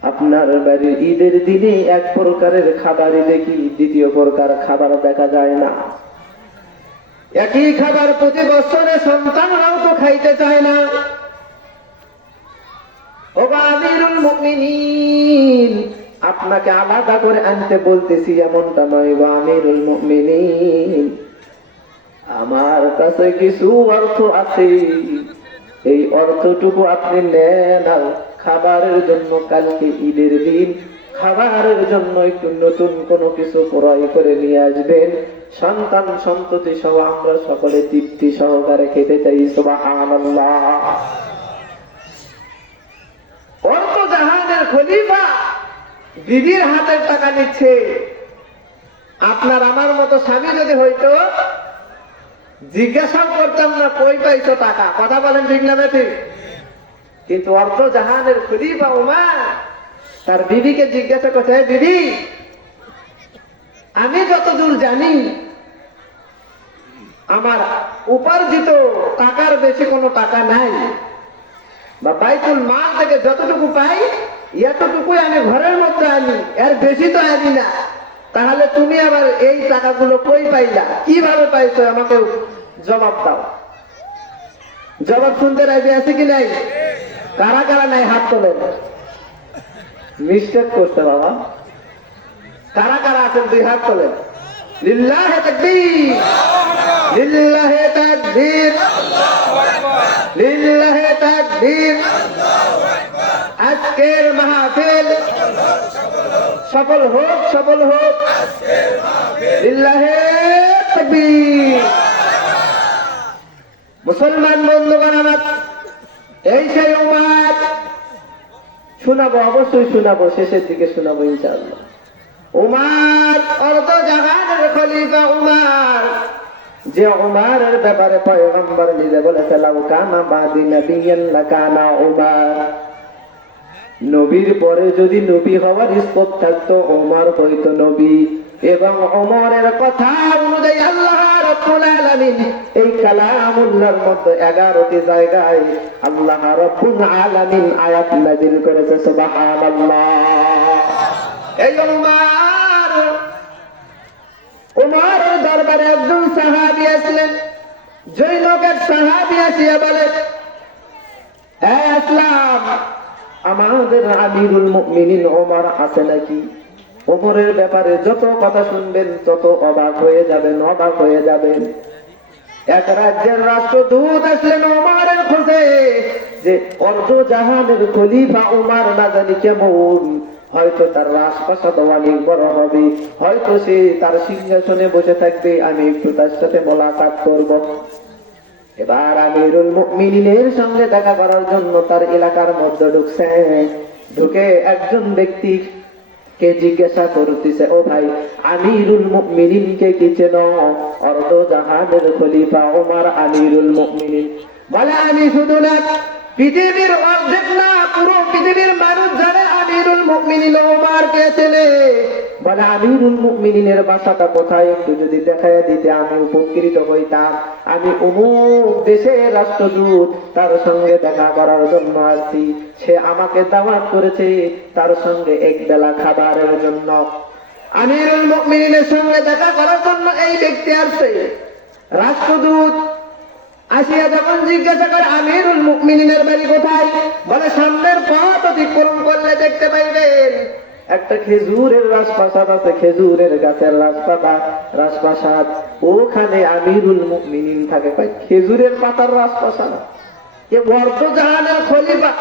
আপনার বাড়ির ঈদের দিনে এক প্রকারের খাবারই দেখি, দ্বিতীয় প্রকার খাবার দেখা যায় না। একই খাবার প্রতি বছরে সন্তানরাও তো খাইতে চায় না। ও আমিরুল মুমিনিন, আপনাকে আলাদা করে আনতে বলতেছি এমনটা নয়। ও আমিরুল মুমিনিন, আমার কাছে কিছু অর্থ আছে, এই অর্থটুকু আপনি নেন আর খাবারের জন্য কালকে ঈদের দিন খাবারের জন্য একটু নতুন কোনো কিছু ক্রয় করে নিয়ে আসবেন। সন্তান সন্ততি সহ আমরা সকলে তৃপ্তি সহকারে খেতে চাই। সুবহানাল্লাহ। অর্ধ জাহানের খলিফা বিবির হাতের টাকা নিচ্ছে। আপনার আমার মতো স্বামী যদি হইতো জিজ্ঞাসা করতাম না কই পাইছো টাকা। কথা বলেন ঠিক না ঠিক? কিন্তু অর্ধ জাহানের খলিফা উমার তার বিবিকে জিজ্ঞাসা করছে, বিবি, আমি যতদূর জানি আমার উপার্জিত টাকার বেশি কোনো টাকা নাই, বা বাইতুল মাল থেকে যতটুকু পাই এতটুকুই আমি ঘরের মধ্যে আনি, এর বেশি তো আনি না। তাহলে তুমি আবার এই টাকাগুলো কই পাইলা, কিভাবে পাইছো, আমাকে জবাব দাও। জবাব শুনতে রাজি আছে কি নাই? কারা কারা নাই হাত তোলেন। মিস্টেক করছে বাবা। কারা কারা আছেন দুই হাত তোলেন। লিল্লাহে তাকবীর, লিল্লাহে তাকবীর, লিল্লাহে তাকবীর। আজকের মাহফিল সফল হোক, সফল হোক। লিল্লাহে তাকবীর। মুসলমান বন্ধুগণ আমার, এই সেই উমার, শোনাবো, অবশ্যই শোনাবো, শেষের দিকে শোনাবো ইনশাআল্লাহ। উমার অর্ধ জাহানের খলিফা উমার, যে উমারের ব্যাপারে পয়গম্বর নিজে বলেছে, লাউ কানা বাদি নাবিয়্যান লাকানা উমার, নবীর পরে যদি নবী হওয়ার স্কোপ থাকতো উমর হইতো নবী। এবং উমরের কথা অনুযায়ী আল্লাহ রাব্বুল আলামিন এই কালামুল্লাহর মধ্যে 11টি জায়গায় আল্লাহ রাব্বুল আলামিন আয়াত নাযিল করেছে। সুবহানাল্লাহ। এই উমরের দরবারে একজন সাহাবী আসলেন। যেই লোকের সাহাবী আসিয়া বলে, হে আসলাম, আমাদের আমিরুল মুমিনিন ওমর আছে নাকি? ওমরের ব্যাপারে যত কথা শুনবেন তত অবাক হয়ে যাবেন, অবাক হয়ে যাবেন। এক রাজ্যের রাষ্ট্রদূত আসলেন ওমরের খোঁজে, যে অর্ধ জাহানের খলিফা ওমর না জানি কেমন, হয়তো তার রাজপ্রাসাদ অনেক বড় হবে, হয়তো সে তার সিংহাসনে বসে থাকবে, আমি একটু তার সাথে মোলাকাত করব। এবার আমিরুল মুমিনিনের সঙ্গে দেখা করার জন্য তার এলাকার মধ্যে ঢুকছে। ঢুকে একজন ব্যক্তিকে জিজ্ঞাসা করতেছে, ও ভাই, আমিরুল মুমিনিনকে কি চেনো? অর্ধ জাহানের খলিফা ওমর আমিরুল মুমিনিন। বলে, আমি শুধু না, পৃথিবীর অর্ধেক না, পুরো পৃথিবীর মানুষ জানে আমিরুল মুমিনিন ওমর কে চেনে। বলে, আমিরুল মুমিনিনের বাসাটা কোথায় একটু যদি দেখাইয়া দিতে আমি উপকৃত হইতাম। আমি অমুক দেশের রাষ্ট্রদূত, তার সঙ্গে দেখা করার জন্য আসছি। সে আমাকে দাওয়াত করেছে তার সঙ্গে এক বেলা খাবারের জন্য। আমিরুল মুমিনিনের সঙ্গে দেখা করার জন্য এই ব্যক্তি আসছে। রাষ্ট্রদূত আসিয়া যখন জিজ্ঞাসা করে, আমিরুল মুমিনিনের বাড়ি কোথায়? বলে, সামনের পথ অতিক্রম করলে দেখতে পাইবেন একটা খেজুরের রাজপ্রাসাদ আছে, খেজুরের গাছের রাজপ্রাসাদ, ওখানে আমিরুল মুমিনিন থাকে। খেজুরের পাতার রাজপ্রাসাদ, এ অর্ধ জাহানের খলিফা,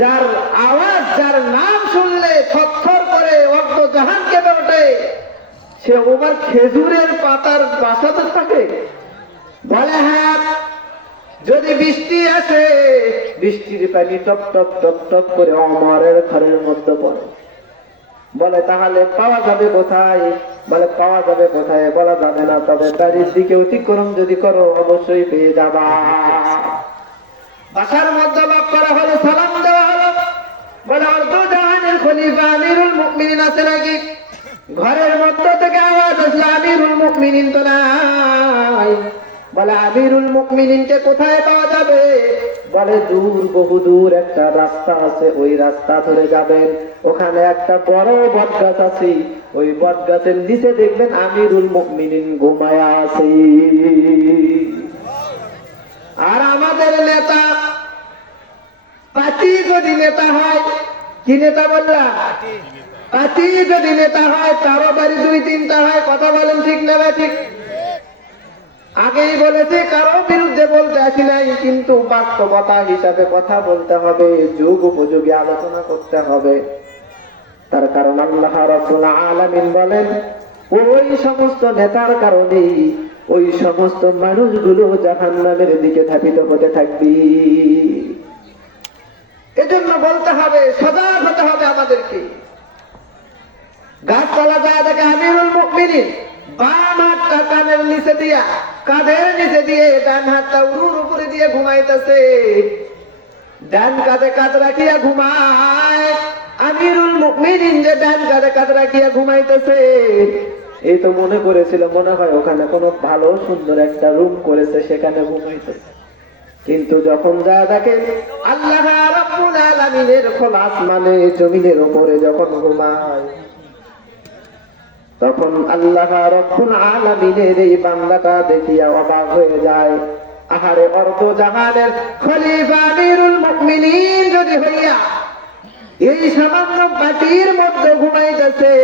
যার আওয়াজ, যার নাম শুনলে থরথর করে অর্ধ জাহান কেঁপে ওঠে, সে ওমর খেজুরের পাতার বাসাতে থাকে? বলে হ্যাঁ, যদি বৃষ্টি আসে, বৃষ্টির পানি টপ টপ টপ টপ করে ওমরের ঘরের মধ্যে পড়ে। বলে তাহলে পাওয়া যাবে কোথায়? বলে পাওয়া যাবে কোথায় বলা যাবে না, তবে বাড়ির দিকে অতিক্রম যদি করো অবশ্যই পেয়ে যাবা। বাসার মধ্যে লক করা হলো, সালাম দেওয়া হলো। বলে অর্ধ জাহানের খলিফা আমিরুল মুমিনিন আছে নাকি? ঘরের মধ্য থেকে আওয়াজ আসলো, আমিরুল মুমিনিন তো নাই। বলে আমিরুল মুমিনিনকে কোথায় পাওয়া যাবে? বলে দূর, বহু দূর একটা রাস্তা আছে, ওই রাস্তা ধরে যাবেন, ওখানে একটা বড় বট গাছ আছে, ওই বট গাছের নিচে দেখবেন আমিরুল মুমিনিন ঘুমায়া আছে। আর আমাদের নেতা পাতি যদি নেতা হয়, কি নেতা বললা? পাতি যদি নেতা হয়, তারও বাড়ি দুই তিনটা হয়। কথা বলেন ঠিক না ঠিক? আগেই বলেছে, কারো বিরুদ্ধে বলতে আসি নাই, কিন্তু বাস্তবতা হিসাবে কথা বলতে হবে, যুগ উপযোগী আলোচনা করতে হবে। তার কারণ আল্লাহ রাব্বুল আলামিন বলেন, ওই সমস্ত নেতার কারণেই ওই সমস্ত মানুষগুলো জাহান্নামের দিকে ধাবিত হতে থাকবে। এজন্য বলতে হবে, সজাগ হতে হবে আমাদেরকে। গাছপালা যায় দেখে আমিরুল মুমিনিন বাম হাতটা কানের নিচে দিয়া, কাঁধের নিচে দিয়ে, ডান হাতটা উরুর উপরে দিয়ে ঘুমাইতেছে। ডান কাঁধে কাঁধ রাখিয়া ঘুমায়। আমিরুল মুমিনিন যে ডান কাঁধে কাঁধ রাখিয়া ঘুমাইতেছে, এই তো মনে করেছিল মনে হয় ওখানে কোনো ভালো সুন্দর একটা রুম করেছে, সেখানে ঘুমাইতেছে। কিন্তু যখন যা দেখেন আল্লাহ রাব্বুল আলামিনের খোলা আসমানে জমিনের উপরে যখন ঘুমায়, তখন আল্লাহ রাব্বুল আলামিনের এই বান্দাটা দেখিয়া অবাক হয়ে যায়। আহারে, অর্ধ জাহানের খলিফা আমিরুল মুমিনিন যদি হইয়া এই সামান্য বাটির মধ্যে ঘুমাইতেছে,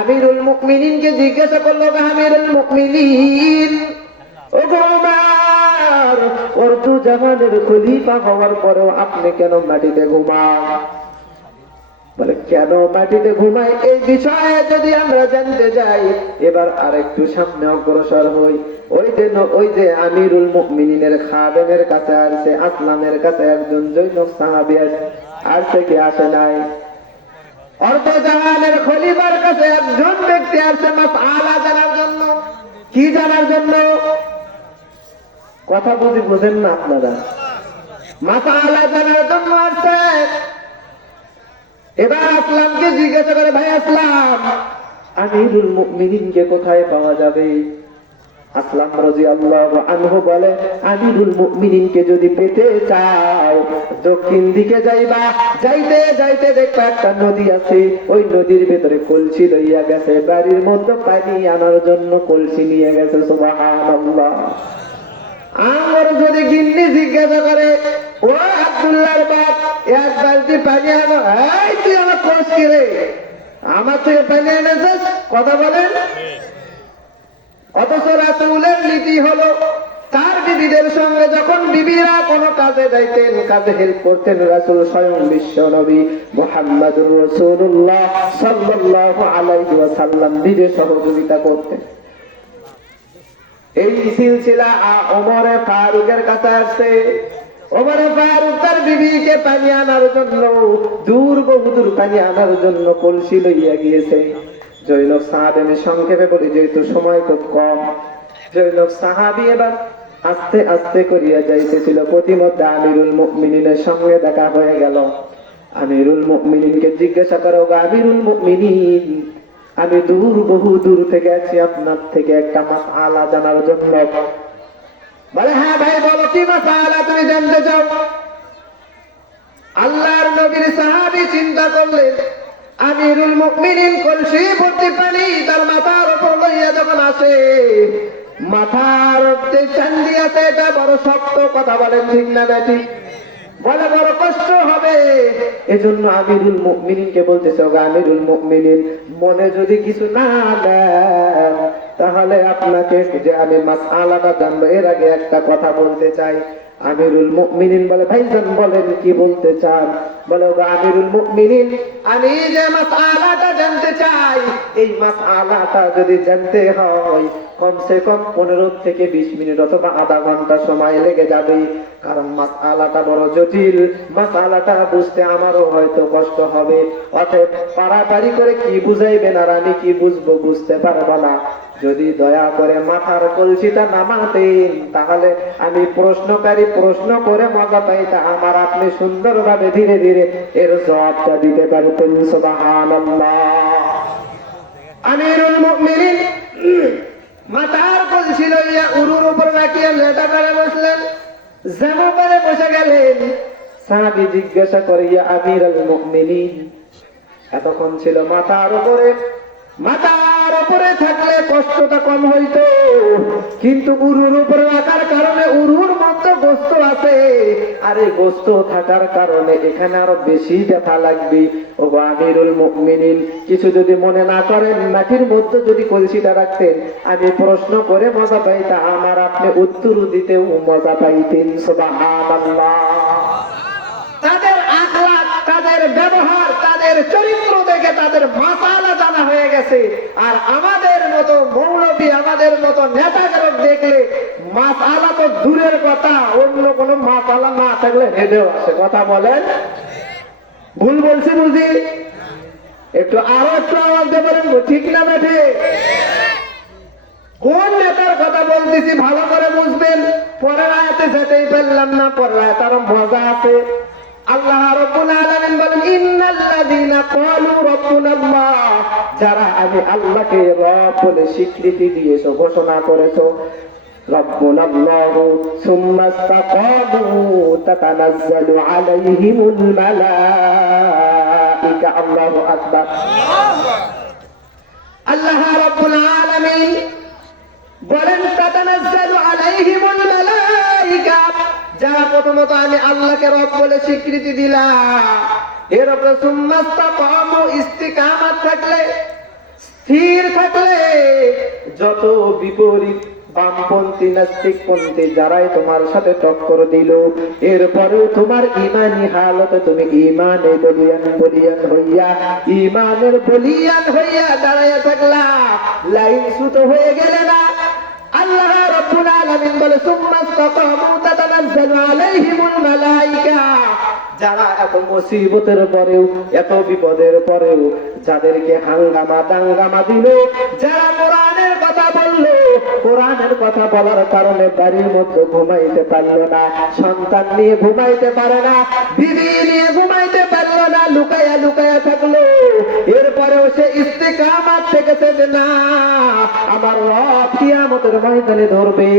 আমিরুল মুমিনিনকে জিজ্ঞাসা করলো, আমিরুল মুমিনিন, ও ওমর, অর্ধ জাহানের খলিফা হওয়ার পরেও আপনি কেন মাটিতে ঘুমান? বলে কেন মাটিতে ঘুমাই, এই বিষয়ে যদি আমরা জানতে যাই, এবার আরেকটু সামনে অগ্রসর হই। ওই যে আমিরুল মুমিনিনের খাদেমের কাছে আসছে, আসলামের কাছে একজন জৈনব সাহাবী আসছে কি আসে নাই? অর্ধ জাহানের খলিফার কাছে একজন ব্যক্তি আসছে মাসআলা জানার জন্য। কি জানার জন্য? কথা বুঝেন না আপনারা? মাসআলা জানার জন্য আসছে। এবার আসলামকে জিজ্ঞাসা করে, ভাই আসলাম, আমিরুল মুমিনিনকে কোথায় পাওয়া যাবে? আসলাম রাদিয়াল্লাহু আনহু বলে, আমিরুল মুমিনিনকে যদি পেতে চাও, দক্ষিণ দিকে যাইবা, যাইতে যাইতে দেখবা একটা নদী আছে, ওই নদীর ভেতরে কলসি লইয়া গেছে, বাড়ির মধ্যে পানি আনার জন্য কলসি নিয়ে গেছে। সুবহানাল্লাহ। আমার যদি গিন্নি জিজ্ঞাসা করে, ও আব্দুল্লাহর বাপ, এক বালতি পানি আনো, এই তুই আমার কোষ কি রে, আমার তুই পানি এনেছিস? কথা বলেন। অথচ রাসূলের নীতি হলো, তার বিবিদের সঙ্গে যখন বিবিরা কোনো কাজে যাইতেন, কাজে হেল্প করতেন, রাসূল স্বয়ং বিশ্ব নবী মুহাম্মদুর রাসূলুল্লাহ সাল্লাল্লাহু আলাইহি ওয়াসাল্লাম নিজে সহযোগিতা করতেন। এই সিলসিলা ওমর ফারুকের কাছে আসছে। ওমর ফারুক তার বিবিকে পানি আনার জন্য বহুদূর পানি আনার জন্য কলসি লইয়া গিয়েছে। জৈনব সাহাবী, আমি সংক্ষেপে বলি যেহেতু সময় খুব কম, জৈনব সাহাবী এবার আস্তে আস্তে করিয়া যাইতেছিল। প্রতিমধ্যে আমিরুল মুমিনিনের সঙ্গে দেখা হয়ে গেল। আমিরুল মুমিনিনকে জিজ্ঞাসা করো, আমিরুল মুমিনিন, আমি বহু দূর থেকে আছি আপনার থেকে একটা মাসআলা জানার জন্য। বলে হ্যাঁ ভাই বলো, কি মাসআলা তুমি জানতে চাও? আল্লাহর নবীর সাহাবী চিন্তা করলেন, আমিরুল মুমিনিন কলসি ভর্তি পানি তার মাথার উপর লইয়া যখন আসে, মাথার যে চান্দি আছে এটা বড় শক্ত। কথা বলেন ঠিক না বেটি? বলে বড় কষ্ট হবে। এজন্য আমিরুল মুমিনিনকে বলতেছে, আমিরুল মুমিনিন, মনে যদি কিছু না দেন, তাহলে আপনাকে যে আমি মাসআলাটা জানবো, এর আগে একটা কথা বলতে চাই। আমিরুল মুমিনিন বলে, ভাইজান বলেন কি বলতে চান? বলে, ওগো আমিরুল মুমিনিন, আমি যে মাসআলাটা জানতে চাই, এই মাসআলাটা যদি জানতে হয় কমসে কম 15 থেকে 20 মিনিট অথবা আধা ঘন্টা সময় লেগে যাবে। কারণ মাসআলাটা বড় জটিল, মাসআলাটা বুঝতে আমারও হয়তো কষ্ট হবে। অতএব পারাপারি করে কি বুঝাইবেন আর আমি কি বুঝবো, বুঝতে পারবো না। যদি দয়া করে মাথার কলসিটা নামাতেন, তাহলে আমি প্রশ্নকারী প্রশ্ন করে মজা পাইতাম, আমার আপনি সুন্দরভাবে ধীরে ধীরে এর জবাবটা দিতে পারতেন। সুবহানাল্লাহ। আমিরুল মুমিনিন মাথার কলসি লইয়া উরুর উপর রাখিয়া লেটা করে বসলেন, জামা পরে বসে গেলেন। সাহাবী জিজ্ঞাসা করিয়া, আমিরুল মুমিনিন, এতক্ষণ ছিল মাথার উপরে, মাথার উপরে থাকলে কষ্টটা কম হইতো, কিন্তু উরুর উপরে রাখার কারণে উরুর মধ্যে গোস্ত আছে, আর এই গোস্ত থাকার কারণে এখানে আরো বেশি ব্যথা লাগবে। ও আমিরুল মুমিনিন, কিছু যদি মনে না করেন, মাটির মধ্যে যদি কলসিটা রাখতেন, আমি প্রশ্ন করে মজা পাইতাম, আমার আপনি উত্তর দিতেও মজা পাইতেন। সুবহানাল্লাহ। তাদের আখলাক, তাদের ব্যবহার, তাদের চরিত্র দেখে তাদের মাসালা জানা হয়ে গেছে। আর আমাদের মতো মৌলবী, আমাদের মতো নেতাগরক দেখলে মাসালা তো দূরের কথা, অন্য কোনো মাসালা না থাকলে হেঁটেও আসে। কথা বলেন, ভুল বলছি বুঝি? একটু আরো একটু আওয়াজ দিয়ে বলেন, ঠিক না বেঠে? কোন নেতার কথা বলতেছি ভালো করে বুঝবেন। পরের আয়াতে যেতেই পারলাম না, পরের আয়াতে আরো মজা আছে। আল্লাহ রাব্বুল আলামিন বলেন, ইন্নাল্লাযীনা ক্বালু রাব্বুনাল্লাহ, যারা আমি আল্লাহকে রব বলে স্বীকৃতি দিয়েছো, ঘোষণা করেছো, রাব্বুনাল্লাহু সুম্মা ইসতাকামু তাতানাজ্জালু আলাইহিমুল মালায়েকা। আল্লাহু আকবার। আল্লাহ রাব্বুল আলামিন বলেন, তাতানাজ্জালু আলাইহিমুল মালায়েকা, যারা প্রথমত আমি আল্লাহকে রব বলে স্বীকৃতি দিলাম, এর উপরে সুম্মা ইসতাকামু, ইস্তিকামাত থাকলে, স্থির থাকলে, যত বিপরীত বামপন্থী নাস্তিকপন্থী যারাই তোমার সাথে টক্কর দিল, এরপরেও তোমার ইমানি হালতে তুমি ইমানে বলিয়ান বলিয়ান হইয়া, ইমানের বলিয়ান হইয়া দাঁড়াইয়া থাকলা, লাইন সুতো হয়ে গেলে না। আল্লাহ রাব্বুল আলামিন বলে, সুম্মা ইসতাকামু তাতানাজ্জালু আলাইহিমুল মালায়েকা, যারা এত মুসিবতের পরেও, এত বিপদের পরেও যাদেরকে হাঙ্গামা দাঙ্গামা দিল, যারা কোরআনের কথা বললো, কোরআনের কথা বলার কারণে বাড়ির মধ্যে ঘুমাইতে পারলো না, সন্তান নিয়ে ঘুমাইতে পারে না, বিবি নিয়ে ঘুমাইতে পারলো না, লুকায়া লুকায়া থাকলো, এরপরেও সে ইস্তিকামাত থেকেছে যে না, আমার রব কিয়ামতের ময়দানে ধরবে।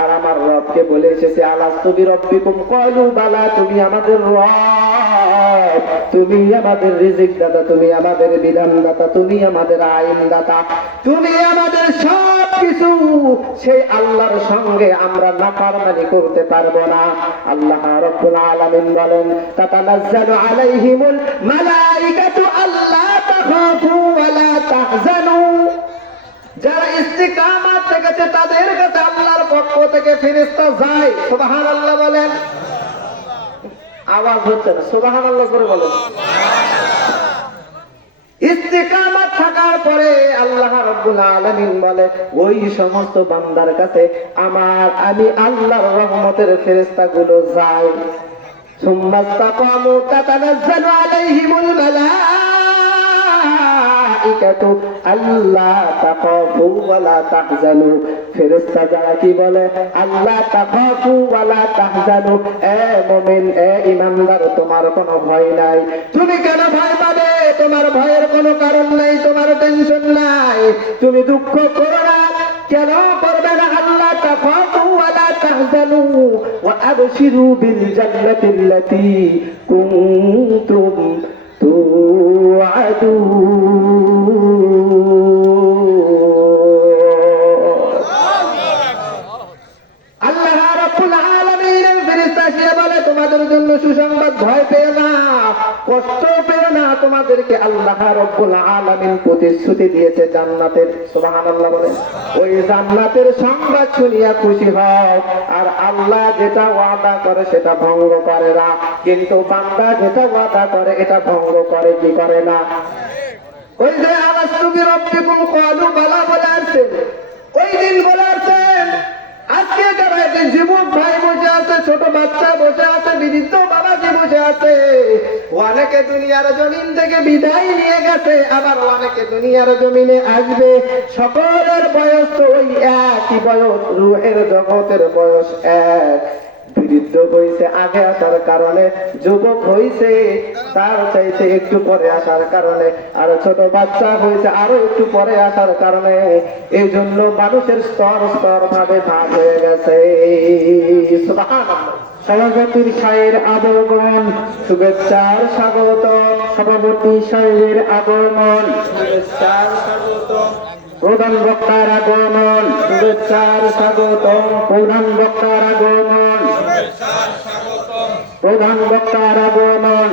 আর আমার রবকে বলে এসেছে, আলাস্তু বিরব্বিকুম, ক্বালু বালা, তুমি আমাদের রব, তুমি আমাদের রিজিক দাতা, তুমি আমাদের বিধান দাতা, তুমি আমাদের আইন দাতা, তুমি আমাদের সব কিছু। সেই আল্লাহর সঙ্গে আমরা নাফরমানি করতে পারবো না। আল্লাহ রাব্বুল আলামিন বলেন, তাতানাজ্জালু আলাইহিমুল মালায়েকাতু আল্লা তাখাফু ওয়া লা তাহজানু, যারা ইস্তিকামাত থেকেছে তাদের কাছে আল্লাহর পক্ষ থেকে ফেরেশতা যায়। সুবহানাল্লাহ বলেন। আওয়াজ হচ্ছে না, সুবহানাল্লাহ করে বলেন। ইস্তিকামাত থাকার পরে আল্লাহ রাব্বুল আলামিন বলে, ওই সমস্ত বান্দার কাছে আমি আল্লাহর রহমতের ফেরেশতাগুলো যায়। সুম্মা ইসতাকামু তাতানাজ্জালু আলাইহিমুল মালায়েকাতু আল্লা তাখাফু ওয়া লা তাহজানু, ফেরেশতা যারা কি বলে, আল্লাহ তাখাফু ওয়া লা তাহজানু, এ মুমিন, এ ঈমানদার, তোমার কোনো ভয় নাই। তুমি কেন ভয় পাবে? তোমার ভয়ের কোনো কারণ নাই, তোমার টেনশন নাই, তুমি দুঃখ করো না। কেন করবে না? আল্লাহ তাখাফু ওয়া লা তাহজানু ওয়া আবশিরু বিল জান্নাতিল্লাতী কুনতুম তোমাদের জন্য সুসংবাদ, ভয় পেও না, কষ্ট পেও না, তোমাদেরকে আল্লাহ রাব্বুল আলামিন প্রতিশ্রুতি দিয়েছে জান্নাতের, সুবহানাল্লাহ বলেন। ওই জান্নাতের সংবাদ শুনিয়া খুশি হও। আর আল্লাহ যেটা ওয়াদা করে সেটা ভঙ্গ করে না, কিন্তু বান্দা যেটা ওয়াদা করে এটা ভঙ্গ করে কি করে না? ওই যে আলাস্তু বিরাব্বিকুম ক্বালু বালা বলে আসছেন, ওই দিন বলে আসছেন। আজকে যারা এই যুবক ভাই বসে আছে, ছোট বাচ্চা বসে আছে, বৃদ্ধ বাবাজি বসে আছে, অনেকে দুনিয়ার জমিন থেকে বিদায় নিয়ে গেছে, আবার অনেকে দুনিয়ার জমিনে আসবে। সকলের বয়স তো ওই একই বয়স, রূহের জগতের বয়স এক। বৃদ্ধ হইছে আগে আসার কারণে, যুবক হইছে তার চাইতে একটু পরে আসার কারণে, আর ছোট বাচ্চা হইছে আরো একটু পরে আসার কারণে। এই জন্য মানুষের স্তর স্তর ভাবে ভাগ হয়ে গেছে। সুবহানাল্লাহ। সভাপতির সাহের আগমন, শুভেচ্ছার স্বাগত। সভাপতি সাহেবের আগমন, শুভেচ্ছার স্বাগত। প্রধান বক্তার আগমন, শুভেচ্ছার স্বাগত। প্রধান বক্তার আগমন, প্রধান বক্তার আগমন,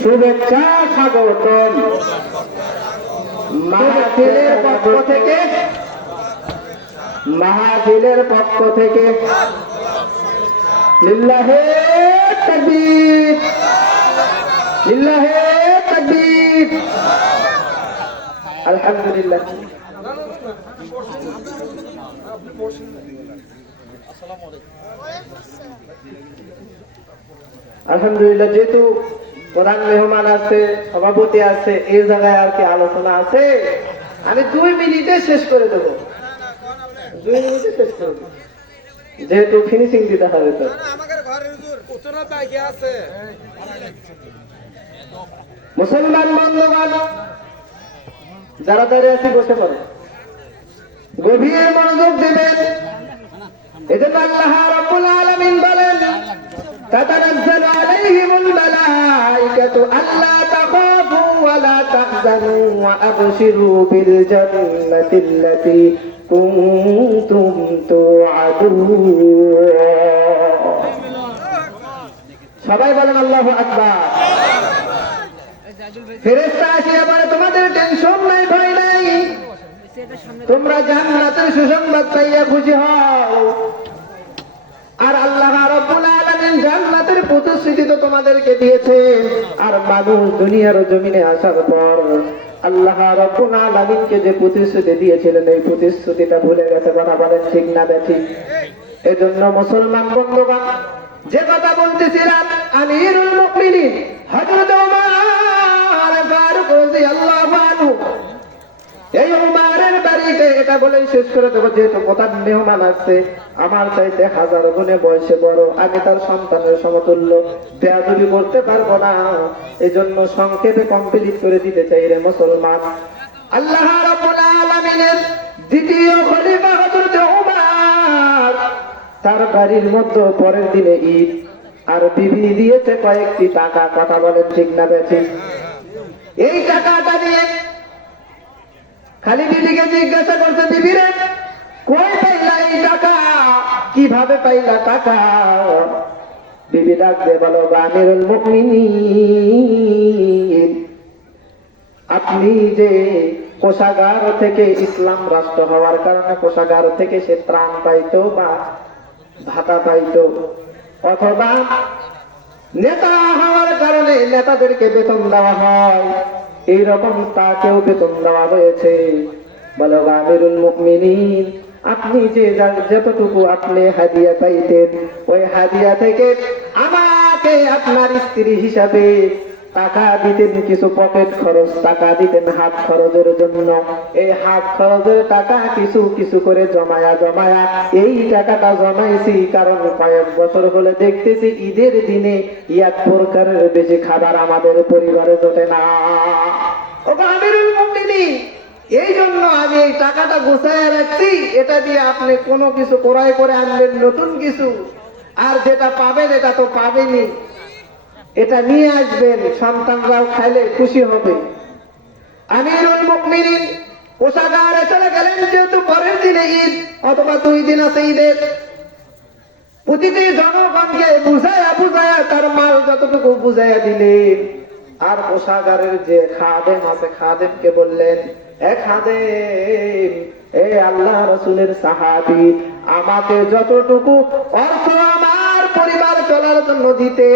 শুভেচ্ছা স্বাগতম। মাহফিলের পক্ষ থেকে, মাহফিলের পক্ষ থেকে লিল্লাহে তাকবীর, লিল্লাহে তাকবীর। আলহামদুলিল্লাহ। আলহামদুলিল্লাহ, যেহেতু প্রধান মেহমান আছে, সভাপতি আছে, এই জায়গায় আর কি আলোচনা আছে, আমি 2 মিনিটে শেষ করে দেবো। 2 মিনিটে শেষ করে দেবো, যেহেতু ফিনিশিং দিতে হবে। তো মুসলমান বন্ধুগণ যারা দাঁড়িয়ে আছে বসে পড়ে, গভীর মনোযোগ দেবেন। এজন্য আল্লাহ রাব্বুল আলামিন বলেন, তাতানাজ্জালু আলাইহিমুল মালাইকাতু আল্লা তাখাফু ওয়া লা তাহজানু ওয়া আবশিরু বিল জান্নাতিল্লাতী কুনতুম তুআদুন। সবাই বলেন আল্লাহু আকবার। ফেরেশতা আসিয়া বলে, তোমাদের টেনশন নাই, ভয় নাই, তোমরা জান্নাতের সুসংবাদ পাইয়া খুশি হও। আর আল্লাহ রাব্বুল আলামিন জান্নাতের প্রতিশ্রুতি তো তোমাদেরকে দিয়েছে। আর মানুষ দুনিয়ার জমিনে আসার পর আল্লাহ রাব্বুল আলামিনকে যে প্রতিশ্রুতি দিয়েছিলেন, এই প্রতিশ্রুতিটা ভুলে গেছে। কথা বলেন ঠিক না বেঠিক? এজন্য মুসলমান বন্ধুগণ, যে কথা বলতেছিলাম, আমিরুল মুমিনিন হযরত ওমর ফারুক রাদিয়াল্লাহু আনহু, এই ওমরের বাড়িতে এটা বলেই শেষ করে দেবো, যেহেতু প্রধান মেহমান আসছে, আমার চাইতে 1000 গুণে বয়সে বড়, আমি তার সন্তানের সমতুল্য, বেয়াদবি করতে পারবো না। এই জন্য সংক্ষেপে কমপ্লিট করে দিতে চাই রে মুসলমান। আল্লাহ রাব্বুল আলামিনের দ্বিতীয় খলিফা হযরত ওমর, তার বাড়ির মধ্যে পরের দিনে ঈদ, আর বিবি দিয়েছে কয়েকটি টাকা। কথা বলেন ঠিক না বেঠিক? এই টাকাটা দিয়ে খালি বিবিকে জিজ্ঞাসা করছে, বিবি রে কই পাইলা এই টাকা, কিভাবে পাইলা টাকা? বিবি ডাক দিয়ে বলো, আমিরুল মুমিনিন, আপনি যে কোষাগার থেকে, ইসলাম রাষ্ট্র হওয়ার কারণে কোষাগার থেকে সে ত্রাণ পাইতো বা ভাতা পাইতো, অথবা নেতা হওয়ার কারণে নেতাদেরকে বেতন দেওয়া হয়, এইরকম তাকেও বেতন দেওয়া হয়েছে। বলো আমিরুল মুমিনিন, আপনি যে যতটুকু আপনি হাদিয়া পাইতেন, ওই হাদিয়া থেকে আমাকে আপনার স্ত্রী হিসাবে টাকা দিতেন, কিছু পকেট খরচ টাকা দিতেন হাত খরচের জন্য। এই হাত খরচের টাকা কিছু কিছু করে জমায়া জমায়া এই টাকাটা জমাইছি, কারণ কয়েক বছর হলে দেখতেছি ঈদের দিনে এক প্রকারের বেশি খাবার আমাদের পরিবারে জোটে না। ও আমিরুল মুমিনিন, এই জন্য আমি এই টাকাটা গুছায় রাখছি, এটা দিয়ে আপনি কোনো কিছু ক্রয় করে আনবেন, নতুন কিছু, আর যেটা পাবেন এটা তো পাবেনই, এটা নিয়ে আসবেন, সন্তানরাও খাইলে খুশি হবে। আমিরুল মুমিনিন কোষাগারে চলে গেলেন, যেহেতু পরের দিনে ঈদ অথবা 2 দিন আছে ঈদের। প্রতিটি জনগণকে বুঝায়া বুঝায়া তার মাল যতটুকু বুঝাইয়া দিলেন, আর কোষাগারের যে খাদেম আছে খাদেমকে বললেন, এ খাদেম, এ আল্লাহ রাসূলের সাহাবী, আমাকে যতটুকু অর্থ আমার পরিবার চলার জন্য দিতে,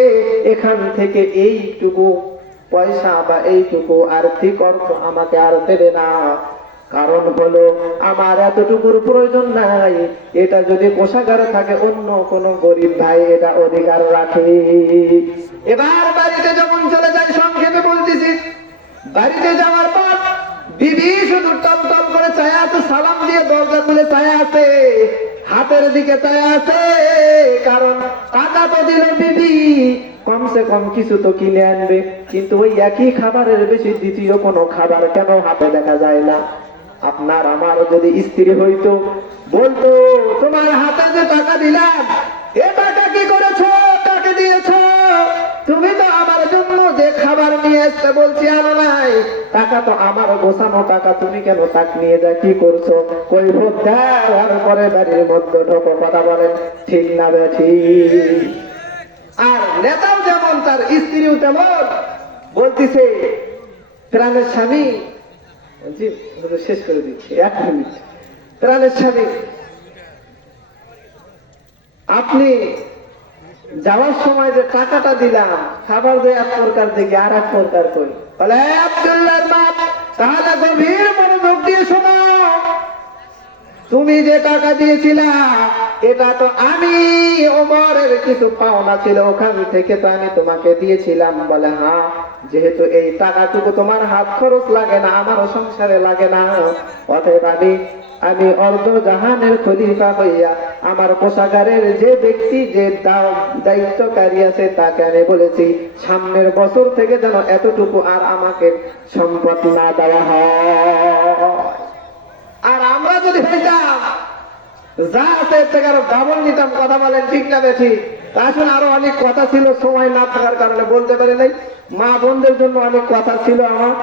এখান থেকে এইটুকু পয়সা বা এইটুকু আর্থিক অর্থ আমাকে আর দেবে না। কারণ হলো আমার এতটুকুর প্রয়োজন নাই, এটা যদি কোষাগারে থাকে অন্য কোন গরিব ভাই এটা অধিকার রাখে। এবার বাড়িতে যখন চলে যায়, সংক্ষেপে বলতেছি, বাড়িতে যাওয়ার পর বিবি শুধু টলটল করে চায় আছে, সালাম দিয়ে দরজা খুলে চায় আছে, হাতের দিকে চায় আছে, কারণ টাকা তো দিল বিবি, কমসে কম কিছু তো কিনে আনবে, কিন্তু ওই একই খাবারের বেশি দ্বিতীয় কোনো খাবার কেন হাতে দেখা যায় না? আপনার আমার যদি স্ত্রী হইতো, বলতো, তোমার হাতে যে টাকা দিলাম, এ টাকা কি করেছো, কাকে দিয়েছো? তুমি তো আমার জন্য যে খাবার নিয়ে আসতে বলছি আনো নাই, টাকা তো আমার গোছানো টাকা, তুমি কেন তাক নিয়ে যা কি করছো? কৈফিয়ত দেওয়ার পরে বাড়ির মধ্যে ঢোকো, কথা বলেন ঠিক না বেঠিক? আর নেতাও যেমন তার স্ত্রীও তেমন, বলতেছে প্রাণের স্বামী, জি শেষ করে দিচ্ছি 1 মিনিট। প্রাণের স্বামী, আপনি যাওয়ার সময় যে টাকাটা দিলাম, খাবার যে এক প্রকার দেখি আর এক প্রকার করি, বলে আব্দুল্লাহর মা, তাহলে গভীর মনোযোগ দিয়ে শোনো, তুমি যে টাকা দিয়েছিলা এটা তো আমি ওমরের কিছু পাওনা ছিল, ওখান থেকে তো আমি তোমাকে দিয়েছিলাম। বলে হ্যাঁ, যেহেতু এই টাকাটুকু তোমার হাত খরচ লাগে না, আমারও সংসারে লাগে না, অতএব আমি অর্ধ জাহানের খলিফা হইয়া আমার কোষাগারের যে ব্যক্তি যে দায়িত্বকারী আছে তাকে আমি বলেছি সামনের বছর থেকে যেন এতটুকু আর আমাকে সম্পদ না দেওয়া হয়। আর আমরা যদি হইতাম যা আছে এর থেকে আরো ডাবল নিতাম, কথা বলেন ঠিক না বেঠিক? আসলে আরো অনেক কথা ছিল, সময় না থাকার কারণে বলতে পারি নাই। মা বোনদের জন্য অনেক কথা ছিল আমার,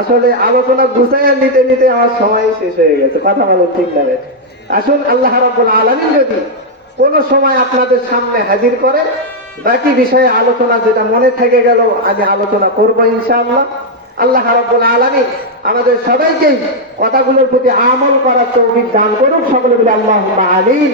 আসলে আলোচনা গুছাইয়া নিতে নিতে আমার সময় শেষ হয়ে গেছে, কথা বলেন ঠিক না বেঠিক? আসুন আল্লাহ রাব্বুল আলামিন যদি কোন সময় আপনাদের সামনে হাজির করে, বাকি বিষয়ে আলোচনা যেটা মনে থেকে গেল আমি আলোচনা করবো ইনশাআল্লাহ। আল্লাহ রাব্বুল আলামিন আমাদের সবাইকেই কথাগুলোর প্রতি আমল করার তৌফিক দান করুক, সকলে বলে আল্লাহুম্মা আমিন।